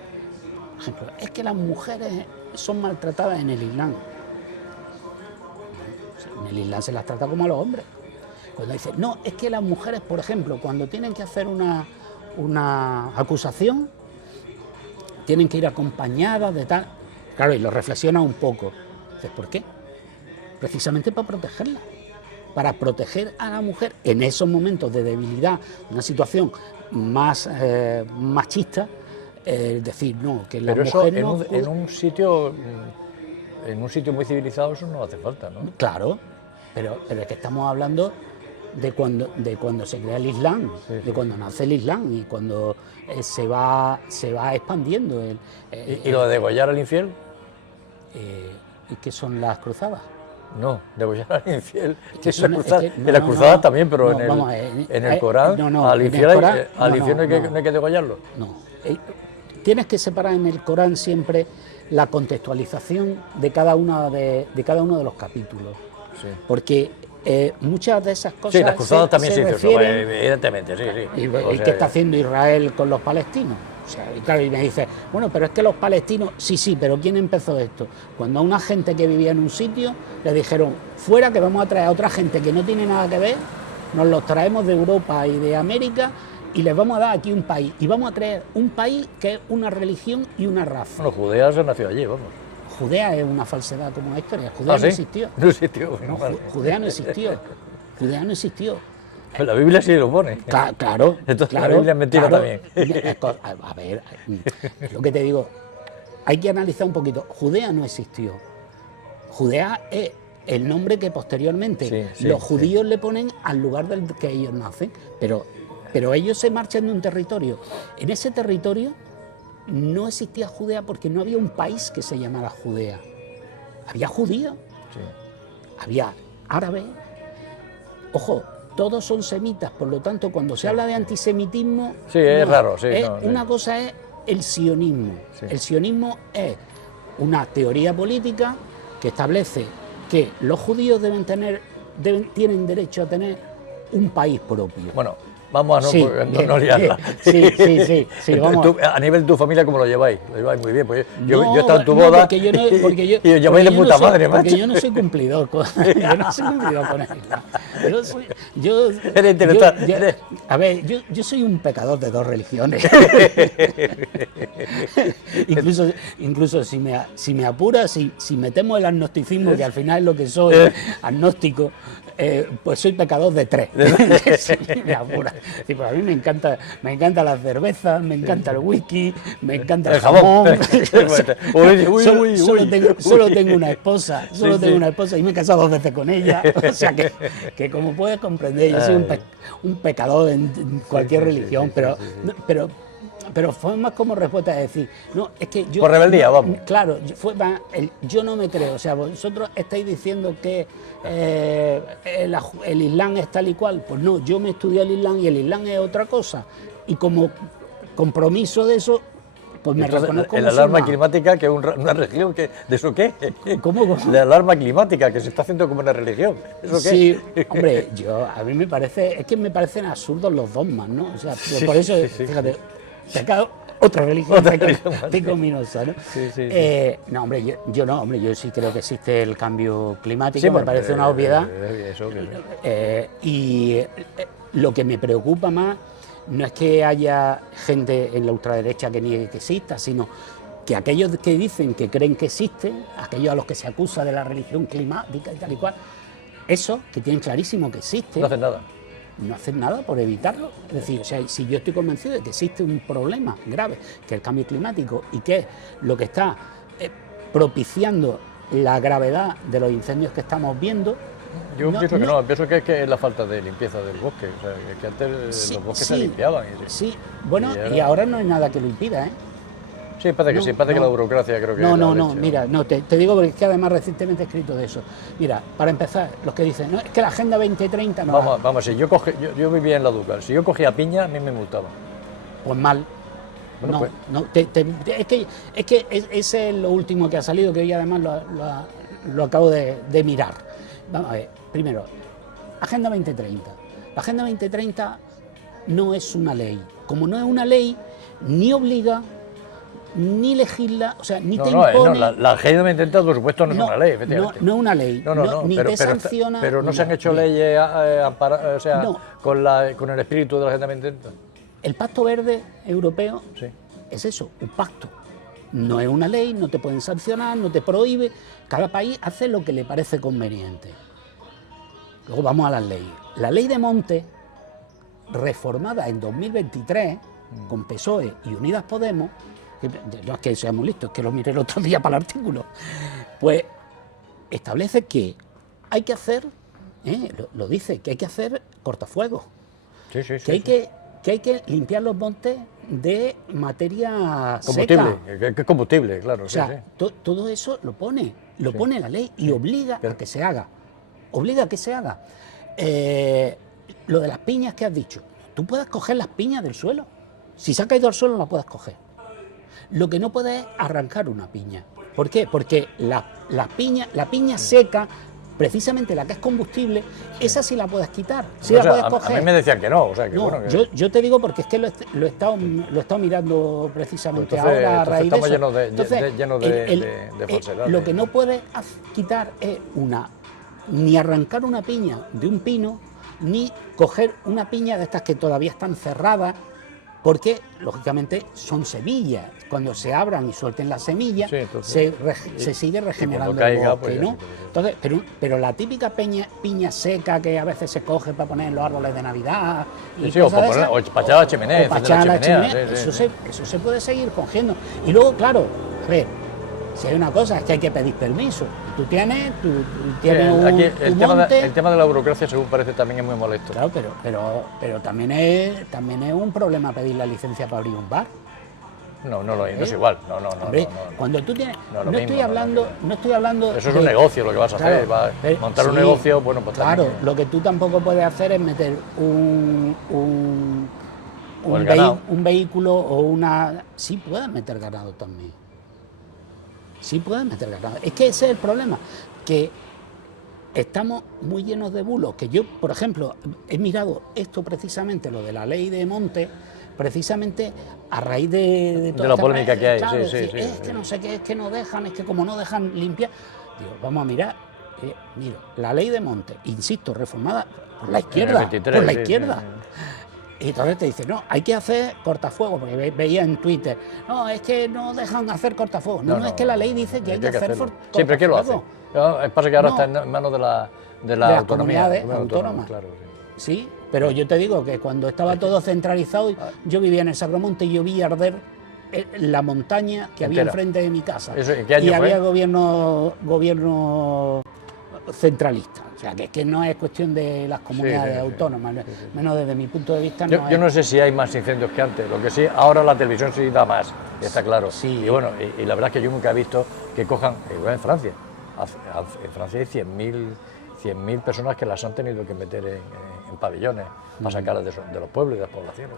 por ejemplo, es que las mujeres son maltratadas en el Islam. En el Islam se las trata como a los hombres. Cuando dicen, no, es que las mujeres, por ejemplo, cuando tienen que hacer una acusación, tienen que ir acompañadas de tal... Claro, y lo reflexiona un poco. Dices, ¿por qué? Precisamente para protegerla, para proteger a la mujer en esos momentos de debilidad, una situación más machista, decir, no, que la pero mujer eso no... en un sitio muy civilizado eso no hace falta, ¿no? Claro, pero es que estamos hablando de cuando se crea el Islam, sí, de cuando nace el Islam y cuando se va expandiendo. ¿Y lo de degollar al infiel? ¿Y qué son las cruzadas? No, degollar al infiel. En las cruzadas también, pero en el Corán, al infiel no hay que degollarlo. No, tienes que separar en el Corán siempre la contextualización de cada uno de los capítulos, sí. Porque muchas de esas cosas... Sí, las cruzadas también se hizo, evidentemente, sí. ¿Y qué está haciendo Israel con los palestinos? O sea, y claro, y me dice, bueno, pero es que los palestinos, sí, pero ¿quién empezó esto? Cuando a una gente que vivía en un sitio le dijeron, fuera que vamos a traer a otra gente que no tiene nada que ver, nos los traemos de Europa y de América y les vamos a dar aquí un país. Y vamos a traer un país que es una religión y una raza. Bueno, Judea se nació allí, vamos. Judea es una falsedad como la historia. Judea ¿sí? No existió. No existió. No, Judea no existió. Judea no existió. Pues la Biblia sí lo pone. Claro. Entonces claro, la Biblia es mentira también. A ver, es lo que te digo. Hay que analizar un poquito. Judea no existió. Judea es el nombre que posteriormente los judíos le ponen al lugar del que ellos nacen. Pero ellos se marchan de un territorio. En ese territorio no existía Judea porque no había un país que se llamara Judea. Había judíos, había árabes. Ojo, todos son semitas, por lo tanto, cuando se habla de antisemitismo... Sí, es raro, sí. Una cosa es el sionismo. Sí. El sionismo es una teoría política que establece que los judíos tienen derecho a tener un país propio. Bueno, vamos a no liarla. Sí, vamos. Tú, a nivel de tu familia, ¿cómo lo lleváis? Lo lleváis muy bien, pues yo he estado en tu boda y lo lleváis de puta madre, macho. Porque yo no soy cumplidor con A ver, yo soy un pecador de dos religiones. incluso si me apuras, si metemos el agnosticismo, que al final es lo que soy, agnóstico, pues soy pecador de tres. Me apura. Sí, pues a mí me encanta la cerveza, me encanta el whisky, me encanta el jamón. Solo tengo una esposa, tengo una esposa y me he casado 2 veces con ella. O sea que como puedes comprender, yo soy un pecador en cualquier religión, pero fue más como respuesta de decir, no, es que yo... Por rebeldía, vamos. Claro, yo no me creo, o sea, vosotros estáis diciendo que el Islam es tal y cual, pues no, yo me estudié el Islam y el Islam es otra cosa, y como compromiso de eso, pues me reconozco... La alarma climática, que es una religión, ¿de eso qué? ¿Cómo? La alarma climática, que se está haciendo como una religión, ¿eso qué? Sí, hombre, a mí me parecen absurdos los dogmas, ¿no? O sea, por eso, fíjate... Pecado, otra religión pecaminosa, ¿no? Sí. No, hombre, yo sí creo que existe el cambio climático, me parece una obviedad. Y lo que me preocupa más no es que haya gente en la ultraderecha que niegue que exista, sino que aquellos que dicen que creen que existe, aquellos a los que se acusa de la religión climática y tal y cual, esos que tienen clarísimo que existe. No hacen nada. no hacen nada por evitarlo. Es decir, o sea, si yo estoy convencido de que existe un problema grave, que es el cambio climático, y que es lo que está propiciando la gravedad de los incendios que estamos viendo. Yo pienso que no, pienso que es la falta de limpieza del bosque, o sea, que antes los bosques se limpiaban. Sí, bueno, y ahora no hay nada que lo impida, ¿eh? Sí, parece que sí, parece que la burocracia creo que... No, mira, te digo porque es que además recientemente he escrito de eso. Mira, para empezar, los que dicen, no, es que la Agenda 2030 no... Vamos, si yo vivía en la Ducal, si yo cogía piña, a mí me multaban. Pues mal. Bueno, es que ese es lo último que ha salido, que hoy además lo acabo de mirar. Vamos a ver, primero, Agenda 2030. La Agenda 2030 no es una ley. Como no es una ley, ni obliga, ni legisla, o sea, ni te impone... La Agenda 2030, por supuesto, no es una ley, efectivamente. No es una ley, ni te sanciona... Pero no se han hecho leyes con el espíritu de la Agenda 2030. El Pacto Verde Europeo es eso, un pacto. No es una ley, no te pueden sancionar, no te prohíbe. Cada país hace lo que le parece conveniente. Luego vamos a las leyes. La ley de monte, reformada en 2023, con PSOE y Unidas Podemos, que no es que seamos listos, es que lo miré el otro día para el artículo, pues establece que hay que hacer, lo dice, que hay que hacer cortafuegos, que hay que limpiar los montes de materia combustible, seca. Que es combustible, claro. O sea, todo eso lo pone la ley y obliga a que se haga. Obliga a que se haga. Lo de las piñas que has dicho, tú puedes coger las piñas del suelo. Si se ha caído al suelo, la puedes coger. Lo que no puedes es arrancar una piña. ¿Por qué? Porque la piña seca, precisamente la que es combustible, esa sí la puedes quitar, sí la puedes coger. A mí me decían que no, o sea, que no, bueno... Que... Yo te digo porque es que lo he estado mirando precisamente ahora a raíz de eso. Estamos llenos de falsedades. Lo que no puedes quitar es ni arrancar una piña de un pino, ni coger una piña de estas que todavía están cerradas, porque lógicamente son semillas. Cuando se abran y suelten las semillas, se sigue regenerando el bosque, pues, ¿no? Entonces, pero la típica piña seca que a veces se coge para poner en los árboles de Navidad o para echar la chimenea, eso se puede seguir cogiendo. Y luego, claro, a ver, si hay una cosa, es que hay que pedir permiso. Tú tienes el tema de la burocracia, según parece, también es muy molesto. Claro, pero también es un problema pedir la licencia para abrir un bar. No es igual. Hombre, cuando tú tienes... No estoy hablando... Eso es un negocio lo que vas a hacer. Montar un negocio, bueno, pues claro, también... lo que tú tampoco puedes hacer es meter un vehículo o una... Sí puedes meter ganado también. Sí puedes meter ganado. Es que ese es el problema, que estamos muy llenos de bulos, que yo, por ejemplo, he mirado esto precisamente, lo de la ley de monte, precisamente a raíz de la polémica que hay. Claro, que no sé qué, es que no dejan, es que como no dejan limpiar, digo, vamos a mirar, mira, la ley de monte, insisto, reformada por la izquierda, Y entonces te dice, no, hay que hacer cortafuegos, porque veía en Twitter, no, es que no dejan hacer cortafuegos. No, es que la ley dice que hay que hacer cortafuegos. Siempre que lo hace. Pasa que ahora está en manos de la comunidades autónomas. Claro, sí, pero yo te digo que cuando estaba todo centralizado, yo vivía en el Sacromonte y yo vi arder la montaña que había enfrente de mi casa. ¿En qué año y fue? Había gobierno centralista. O sea, que es que no es cuestión de las comunidades autónomas, menos desde mi punto de vista. Yo no sé si hay más incendios que antes, lo que sí, ahora la televisión sí da más, está claro. Sí. Y bueno, y la verdad es que yo nunca he visto que cojan, igual en Francia hay 100.000 personas que las han tenido que meter en pabellones para sacarlas de los pueblos y de las poblaciones.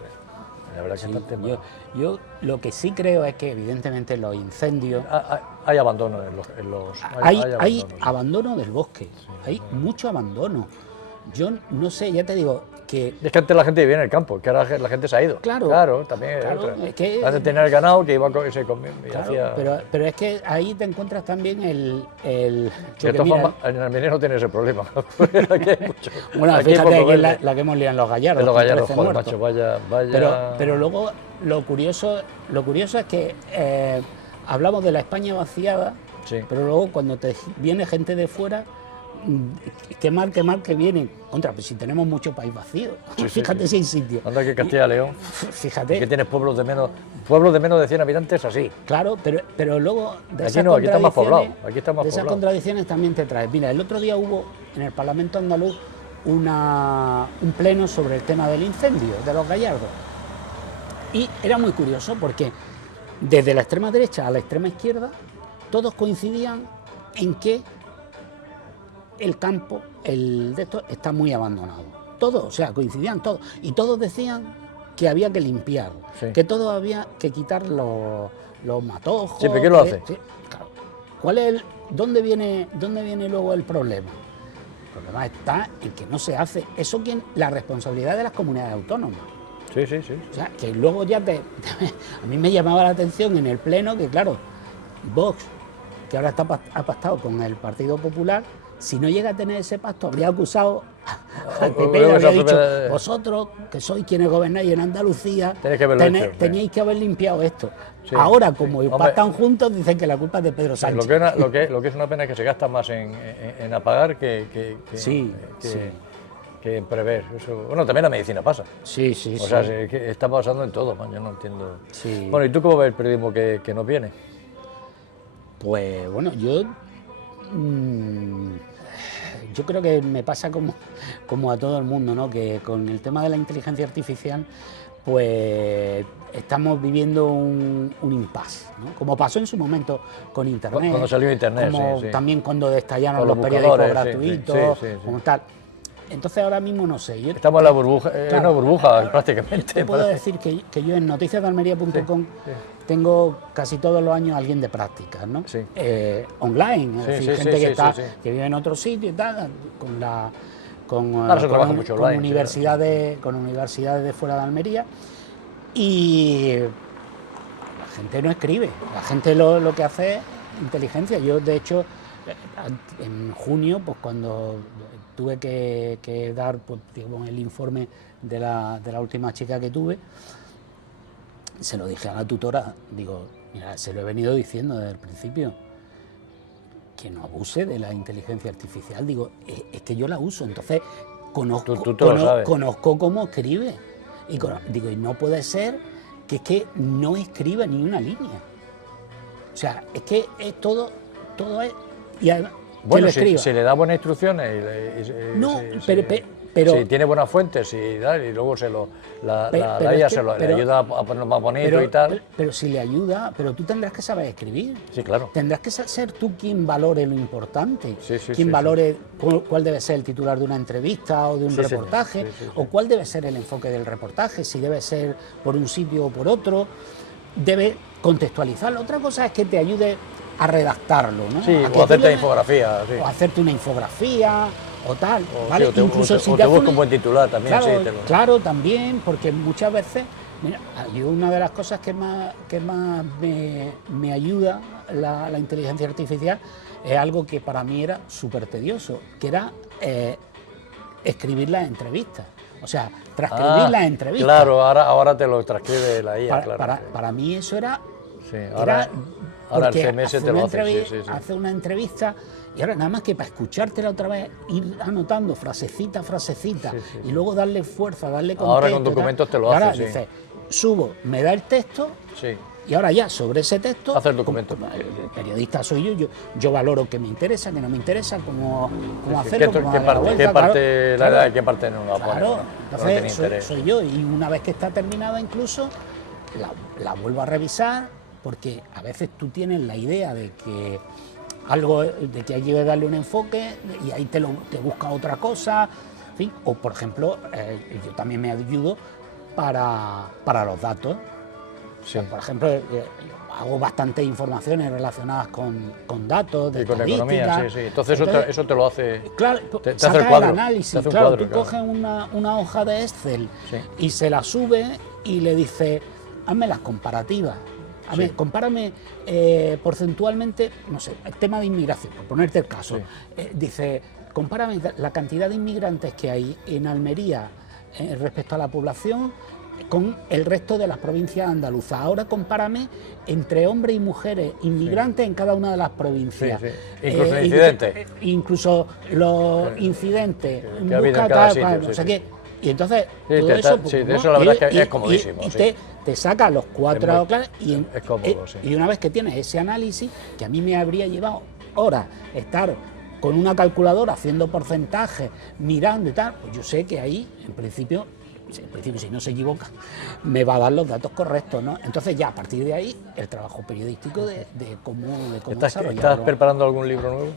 La verdad que está el tema. Yo lo que sí creo es que evidentemente los incendios... Hay abandono Hay abandono del bosque, hay mucho abandono. Yo no sé, ya te digo que... Es que antes la gente vivía en el campo, que ahora la gente se ha ido. Claro, también. Es que, antes tenía el ganado que iba y se comía. Pero es que ahí te encuentras también el de todas formas, en Almería no tiene ese problema. Aquí hay mucho, bueno, fíjate que es la que hemos liado en los gallardos. En los gallardos, joder, macho, vaya... Pero luego lo curioso es que hablamos de la España vaciada, pero luego cuando te viene gente de fuera, qué mal que vienen. Contra, pues si tenemos mucho país vacío, fíjate si hay sitio. Anda que Castilla y León, fíjate. que tienes pueblos de menos de 100 habitantes así. Claro, pero luego de aquí no, aquí está más poblado. Aquí está más de esas poblado. contradicciones también te traes. Mira, el otro día hubo en el Parlamento andaluz un pleno sobre el tema del incendio de los Gallardos. Y era muy curioso porque desde la extrema derecha a la extrema izquierda todos coincidían en que el campo, el de esto, está muy abandonado. Todos, o sea, coincidían todos. Y todos decían que había que limpiar, que todo había que quitar los matojos. Sí, pero ¿quién lo hace? Claro. ¿Cuál es dónde viene luego el problema? El problema está en que no se hace. Eso la responsabilidad de las comunidades autónomas. Sí. O sea, que luego ya a mí me llamaba la atención en el pleno que, claro, Vox, que ahora ha pactado con el Partido Popular, si no llega a tener ese pacto, habría acusado al PP y habría dicho, vosotros, que sois quienes gobernáis en Andalucía, teníais que haber limpiado esto. Sí, ahora, como pactan juntos, dicen que la culpa es de Pedro Sánchez. Lo que es una pena es que se gasta más en apagar que en prever. Eso, bueno, también la medicina pasa. Sí. O sea, que está pasando en todo, man, yo no entiendo. Sí. Bueno, ¿y tú cómo ves el periodismo que nos viene? Pues bueno, yo creo que me pasa como a todo el mundo, ¿no? Que con el tema de la inteligencia artificial, pues estamos viviendo un impasse, ¿no? Como pasó en su momento con Internet. Cuando salió Internet, como sí. también cuando estallaron los periódicos gratuitos, sí. como tal. Entonces ahora mismo no sé. Estamos en la burbuja, claro, una burbuja prácticamente. Te puedo decir que yo en noticiasdealmería.com tengo casi todos los años alguien de prácticas, ¿no? Sí. Online, es decir, gente que vive en otro sitio y tal, con universidades de fuera de Almería, y la gente no escribe, la gente lo que hace es inteligencia. Yo, de hecho, en junio, pues cuando tuve que dar, pues, digamos, el informe de la última chica que tuve, se lo dije a la tutora, digo, mira, se lo he venido diciendo desde el principio, que no abuse de la inteligencia artificial. Digo, es que yo la uso, entonces conozco cómo escribe. Y digo, y no puede ser que es que no escriba ni una línea. O sea, es que es todo es... Y además, bueno, si le da buenas instrucciones pero si tiene buenas fuentes y luego le ayuda a ponerlo más bonito y tal. Pero si le ayuda, pero tú tendrás que saber escribir. Sí, claro. Tendrás que ser tú quien valore lo importante, quien valore cuál debe ser el titular de una entrevista o de un reportaje, o cuál debe ser el enfoque del reportaje, si debe ser por un sitio o por otro. Debe contextualizarlo. Otra cosa es que te ayude a redactarlo, ¿no? Sí, o hacerte infografía. Sí. O hacerte una infografía o tal, ¿vale? Sí, incluso si te busca un buen titular también. Claro, también, porque muchas veces, mira, yo una de las cosas que más me ayuda la inteligencia artificial es algo que para mí era súper tedioso, que era escribir las entrevistas. O sea, transcribir las entrevistas. Claro, ahora te lo transcribe la IA, para mí eso era... Sí, ahora el CMS te lo hace. Hace una entrevista y ahora nada más que para escuchártela otra vez, ir anotando frasecita a frasecita y luego darle fuerza, darle contexto. Ahora con documentos te lo hace, ahora dices, subo, me da el texto y ahora ya sobre ese texto... Hacer documento. El periodista soy yo valoro qué me interesa, qué no me interesa, cómo hacerlo, qué parte no la pone. Claro, entonces soy yo, y una vez que está terminada incluso la vuelvo a revisar, porque a veces tú tienes la idea de que hay que darle un enfoque y ahí te busca otra cosa, en fin. O por ejemplo, yo también me ayudo para los datos. Sí. O sea, por ejemplo, hago bastantes informaciones relacionadas con datos, de economía, Entonces eso te lo hace. Claro, te hace el cuadro. El análisis, claro, tú coges una hoja de Excel y se la sube y le dice, hazme las comparativas. A ver, compárame porcentualmente, no sé, el tema de inmigración, por ponerte el caso. Dice, compárame la cantidad de inmigrantes que hay en Almería respecto a la población con el resto de las provincias andaluzas. Ahora compárame entre hombres y mujeres inmigrantes en cada una de las provincias. Sí, sí. Incluso incidentes. Incluso los incidentes. Que ha habido en cada sitio, no sé qué. Y entonces, sí, todo eso... Sí, de eso la verdad es que es comodísimo. Y te saca los 4 clases es cómodo, sí. Y una vez que tienes ese análisis, que a mí me habría llevado horas estar con una calculadora haciendo porcentajes, mirando y tal, pues yo sé que ahí, en principio, si no se equivoca, me va a dar los datos correctos, ¿no? Entonces ya a partir de ahí, el trabajo periodístico de cómo desarrollarlo. ¿Estás preparando algún libro nuevo?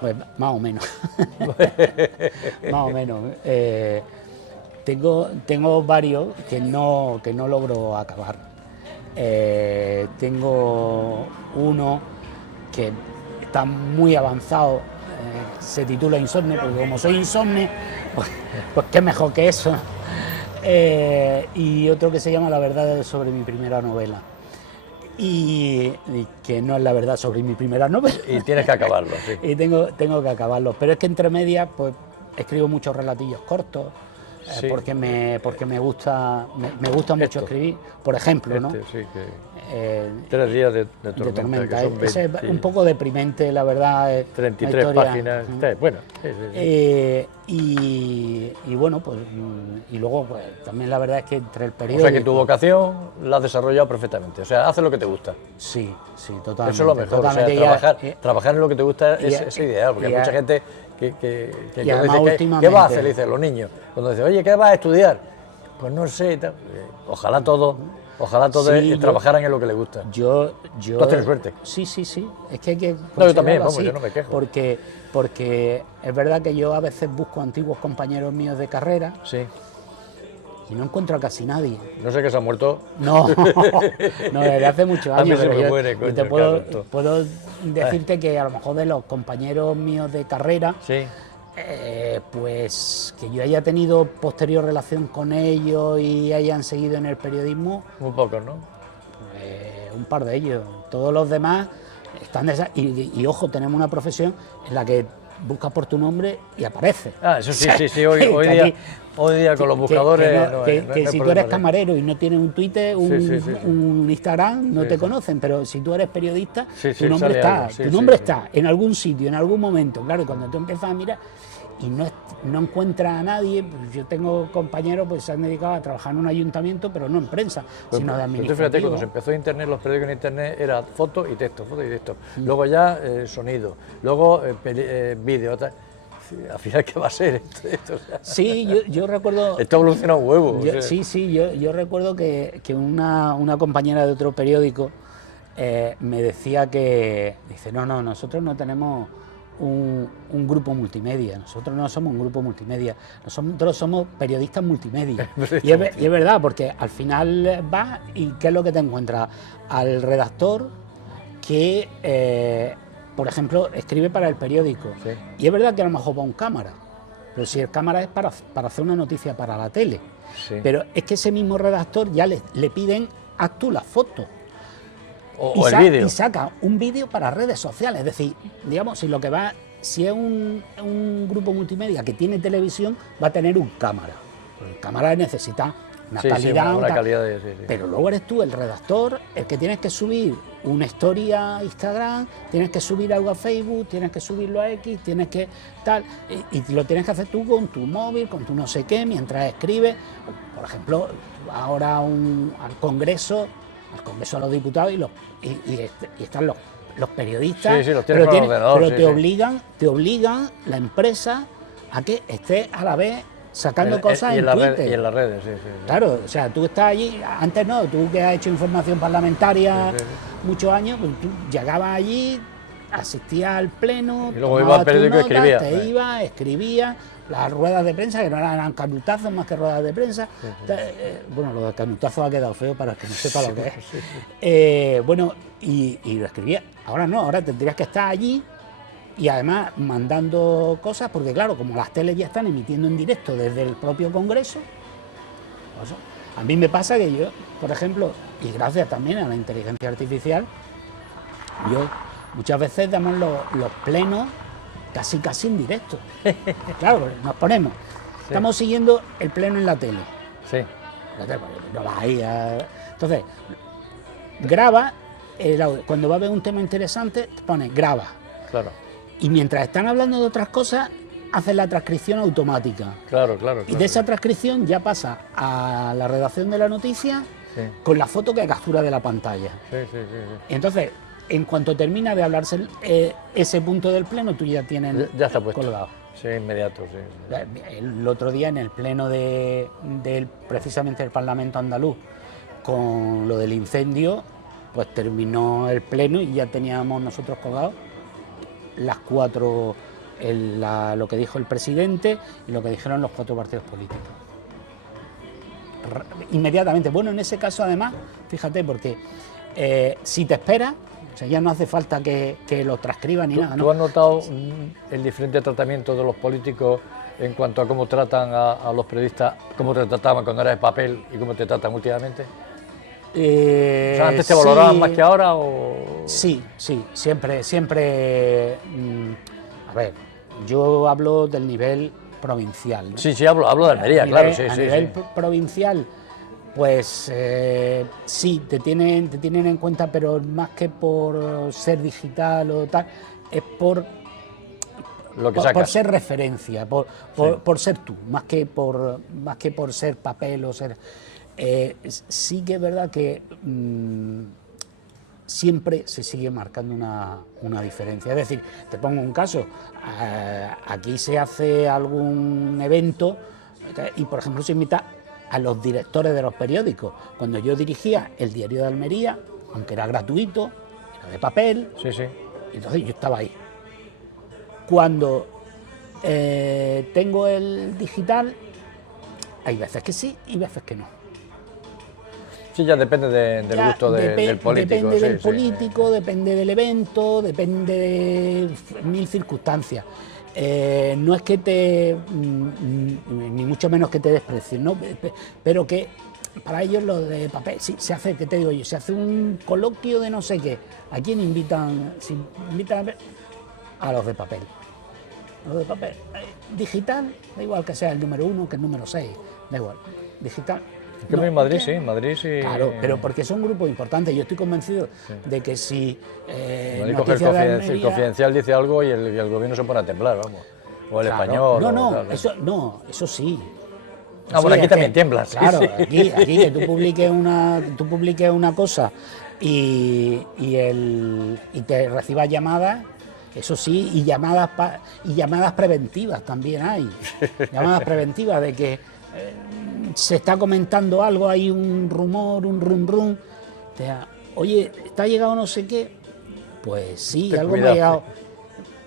Pues más o menos. Más o menos. Tengo varios que no logro acabar. Tengo uno que está muy avanzado, se titula Insomne, porque como soy insomne, pues qué mejor que eso. Y otro que se llama La verdad sobre mi primera novela. Y que no es la verdad sobre mi primera novela. Y tienes que acabarlo, sí. Y tengo que acabarlo. Pero es que entre medias, pues escribo muchos relatillos cortos, sí. porque me gusta mucho escribir. Por ejemplo, ¿no? Sí, 3 días de tormenta. Que son 20, es un poco deprimente, la verdad. 33 páginas. Bueno. Sí. Y bueno, pues y luego pues también la verdad es que entre el periódico... O sea que tu vocación la has desarrollado perfectamente, o sea, haces lo que te gusta. Sí, totalmente. Eso es lo mejor, o sea, trabajar en lo que te gusta es ideal, porque hay mucha gente que dice, ¿qué vas a hacer? Le dice, los niños, cuando dice, oye, ¿qué vas a estudiar? Pues no sé y tal. Ojalá todos trabajaran en lo que les gusta. Tú has tenido suerte. Sí, es que hay que... No, yo también, yo no me quejo. Porque es verdad que yo a veces busco antiguos compañeros míos de carrera. Sí. Y no encuentro a casi nadie. No sé que se ha muerto. No, desde hace muchos años. A mí se me yo, muere, coño, te puedo decirte que a lo mejor de los compañeros míos de carrera, sí. Pues que yo haya tenido posterior relación con ellos y hayan seguido en el periodismo. Muy pocos, ¿no? Un par de ellos. Todos los demás están y ojo, tenemos una profesión en la que buscas por tu nombre y aparece. Eso sí. Hoy día con los buscadores... Que si tú eres camarero y no tienes un Twitter, un Instagram, no te conocen, pero si tú eres periodista, tu nombre está, está en algún sitio, en algún momento. Claro, y cuando tú empiezas a mirar y no encuentras a nadie, pues yo tengo compañeros que se han dedicado a trabajar en un ayuntamiento, pero no en prensa, sino de administrativo. Fíjate, cuando se empezó Internet, los periódicos en Internet era foto y texto. Luego ya sonido, luego vídeo. Al final, ¿qué va a ser esto? Sí, yo recuerdo... Esto evoluciona un huevo. Yo recuerdo que una compañera de otro periódico me decía que... Dice, no, nosotros no tenemos un grupo multimedia, nosotros no somos un grupo multimedia, nosotros somos periodistas multimedia. Y es verdad, porque al final vas y ¿qué es lo que te encuentras? Al redactor que... por ejemplo, escribe para el periódico. Sí. Y es verdad que a lo mejor va un cámara, pero si el cámara es para hacer una noticia para la tele. Sí. Pero es que ese mismo redactor ya le piden, haz tú la foto. O el vídeo. Y saca un vídeo para redes sociales. Es decir, digamos, si es un grupo multimedia que tiene televisión, va a tener un cámara. El cámara necesita una calidad, una calidad pero luego eres tú el redactor, el que tienes que subir una historia a Instagram, tienes que subir algo a Facebook, tienes que subirlo a X, tienes que tal, y lo tienes que hacer tú con tu móvil, con tu no sé qué, mientras escribes. Por ejemplo, ahora al Congreso a los diputados y están los periodistas, pero te obligan la empresa a que estés a la vez sacando cosas en Twitter. Y en las redes, sí. Claro, o sea, tú estás allí, antes no, tú que has hecho información parlamentaria muchos años, pues tú llegabas allí, asistías al pleno, y luego iba al periódico y escribía. Te ibas, escribías, las ruedas de prensa, que no eran canutazos más que ruedas de prensa. Bueno, lo de canutazos ha quedado feo para el que no sepa lo que es. Bueno, y lo escribías. Ahora no, ahora tendrías que estar allí y además mandando cosas, porque claro, como las teles ya están emitiendo en directo desde el propio Congreso, pues, a mí me pasa que yo, por ejemplo, y gracias también a la inteligencia artificial, yo muchas veces damos los plenos casi en directo. Claro, nos ponemos, estamos siguiendo el pleno en la tele. Sí. no vas ahí Entonces, graba el audio. Cuando va a haber un tema interesante, te pone graba. Claro. Y mientras están hablando de otras cosas, haces la transcripción automática. Claro. Y de esa transcripción ya pasa a la redacción de la noticia con la foto que captura de la pantalla. Sí. Entonces, en cuanto termina de hablarse ese punto del pleno, tú ya tienes Ya está puesto. colgado. Sí, inmediato, sí. El otro día en el pleno precisamente del Parlamento andaluz, con lo del incendio, pues terminó el pleno y ya teníamos nosotros colgados las 4, lo que dijo el presidente y lo que dijeron los 4 partidos políticos. Inmediatamente. Bueno, en ese caso además, fíjate, porque si te esperas, o sea, ya no hace falta que lo transcriban ni nada, ¿no? ¿Tú has notado el diferente tratamiento de los políticos en cuanto a cómo tratan a los periodistas, cómo te trataban cuando eras de papel y cómo te tratan últimamente? O sea, ¿antes te valoraban más que ahora? O... Sí, siempre. A ver, yo hablo del nivel provincial, ¿no? Sí, hablo de Almería, claro, sí. A nivel provincial, pues sí, te tienen en cuenta, pero más que por ser digital o tal, es por ser referencia, por ser tú, más que por ser papel o ser... sí que es verdad que siempre se sigue marcando una diferencia. Es decir, te pongo un caso, aquí se hace algún evento y, por ejemplo, se invita a los directores de los periódicos. Cuando yo dirigía el Diario de Almería, aunque era gratuito, era de papel, entonces yo estaba ahí. Cuando tengo el digital, hay veces que sí y veces que no. Sí, ya depende del gusto del político. Depende del político, depende del evento, depende de 1000 circunstancias. No es que ni mucho menos que te desprecien, ¿no? Pero que para ellos lo de papel, sí, se hace, ¿qué te digo yo? Se hace un coloquio de no sé qué. ¿A quién invitan? Si invitan a los de papel. Los de papel. Digital, da igual que sea el número 1 que el número 6, da igual. Digital. Es que en Madrid sí. Claro, pero porque son grupos importantes. Yo estoy convencido de que si el Confidencial dice algo y el gobierno se pone a temblar, vamos. O el Español. Eso sí. Bueno, aquí también tiembla. Claro, aquí que tú publiques una cosa y te recibas llamadas. Eso sí, y llamadas preventivas también hay. Llamadas preventivas de que se está comentando algo, hay un rumor, un rum. O sea, oye, ¿está llegado no sé qué? Pues sí, algo me ha llegado.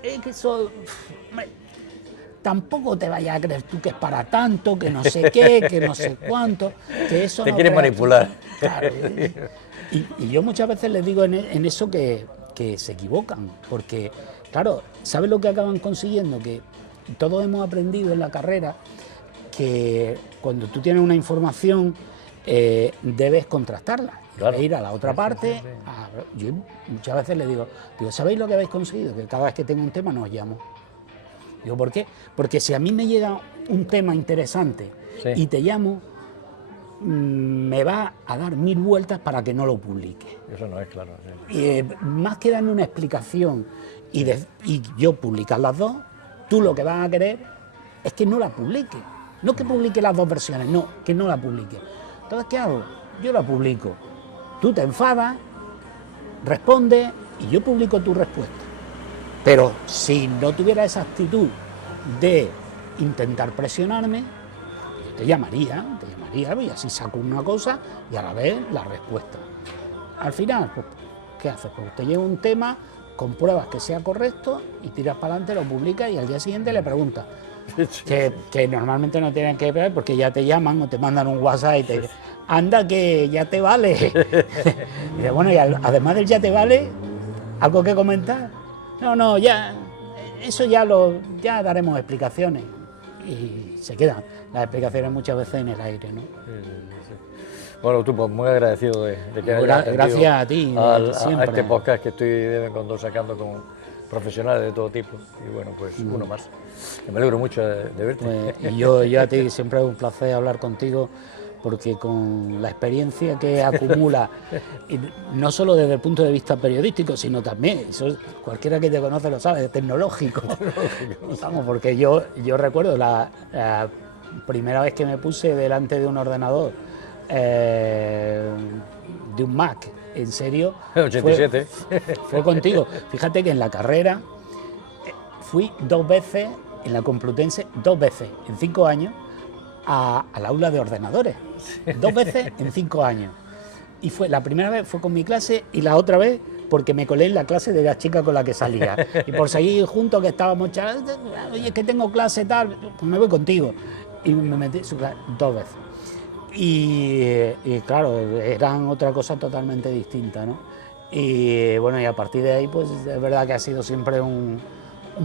Es que eso... Tampoco te vayas a creer tú que es para tanto, que no sé qué, que no sé cuánto, que eso te no quieren manipular. Claro, y yo muchas veces les digo en eso que se equivocan, porque, claro, ¿sabes lo que acaban consiguiendo? Que todos hemos aprendido en la carrera que cuando tú tienes una información debes contrastarla, claro. Debes ir a la otra parte. Yo muchas veces les digo, ¿sabéis lo que habéis conseguido? Que cada vez que tengo un tema nos llamo. Digo, ¿por qué? Porque si a mí me llega un tema interesante y te llamo, me va a dar 1000 vueltas para que no lo publique. Eso no es claro. Más que darme una explicación y yo publicar las dos, tú lo que vas a querer es que no la publique. No que publique las dos versiones, no, que no la publique. Entonces, ¿qué hago? Yo la publico. Tú te enfadas, respondes y yo publico tu respuesta. Pero si no tuviera esa actitud de intentar presionarme, yo te llamaría y así saco una cosa y a la vez la respuesta. Al final, pues, ¿qué haces? Pues te lleva un tema, compruebas que sea correcto y tiras para adelante, lo publicas y al día siguiente le preguntas. Que normalmente no tienen que ver porque ya te llaman o te mandan un WhatsApp y te dicen, anda que ya te vale. Y dice, bueno, y además del ya te vale, ¿algo que comentar? No, ya, eso ya daremos explicaciones. Y se quedan las explicaciones muchas veces en el aire, ¿no? Sí. Bueno, tú, pues muy agradecido de que hayas gracias a ti. A este podcast que estoy de vez en cuando sacando con profesionales de todo tipo. Y bueno, pues uno más. Me alegro mucho de verte. Pues, y yo a ti, siempre es un placer hablar contigo, porque con la experiencia que acumula, y no solo desde el punto de vista periodístico, sino también, eso cualquiera que te conoce lo sabe, tecnológico. Vamos, porque yo recuerdo la primera vez que me puse delante de un ordenador, de un Mac, en serio, 87. fue contigo. Fíjate que en la carrera fui 2 veces, en la Complutense, 2 veces en 5 años, al aula de ordenadores. 2 veces en 5 años. Y la primera vez fue con mi clase y la otra vez porque me colé en la clase de la chica con la que salía. Y por seguir juntos, que estábamos charlando, oye, es que tengo clase tal, pues me voy contigo. Y me metí 2 veces. Y claro, eran otra cosa totalmente distinta, ¿no? Y bueno, y a partir de ahí, pues es verdad que ha sido siempre un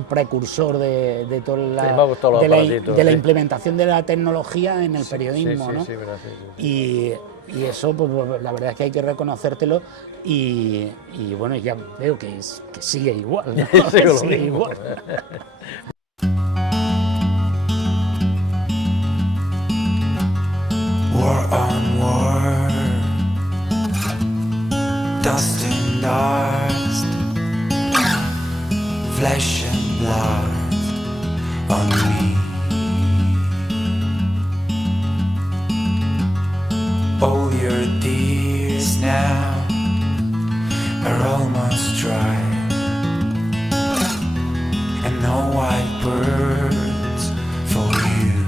precursor de toda la implementación de la tecnología en el periodismo, ¿no? Verdad, y eso, pues la verdad es que hay que reconocértelo y bueno, ya veo que sigue igual, ¿no? Sigue igual. War on war, dust and dust, flesh and blood on me. All your tears now are almost dry, and no white birds for you.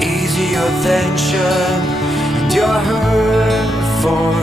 Ease your tension and your hurt for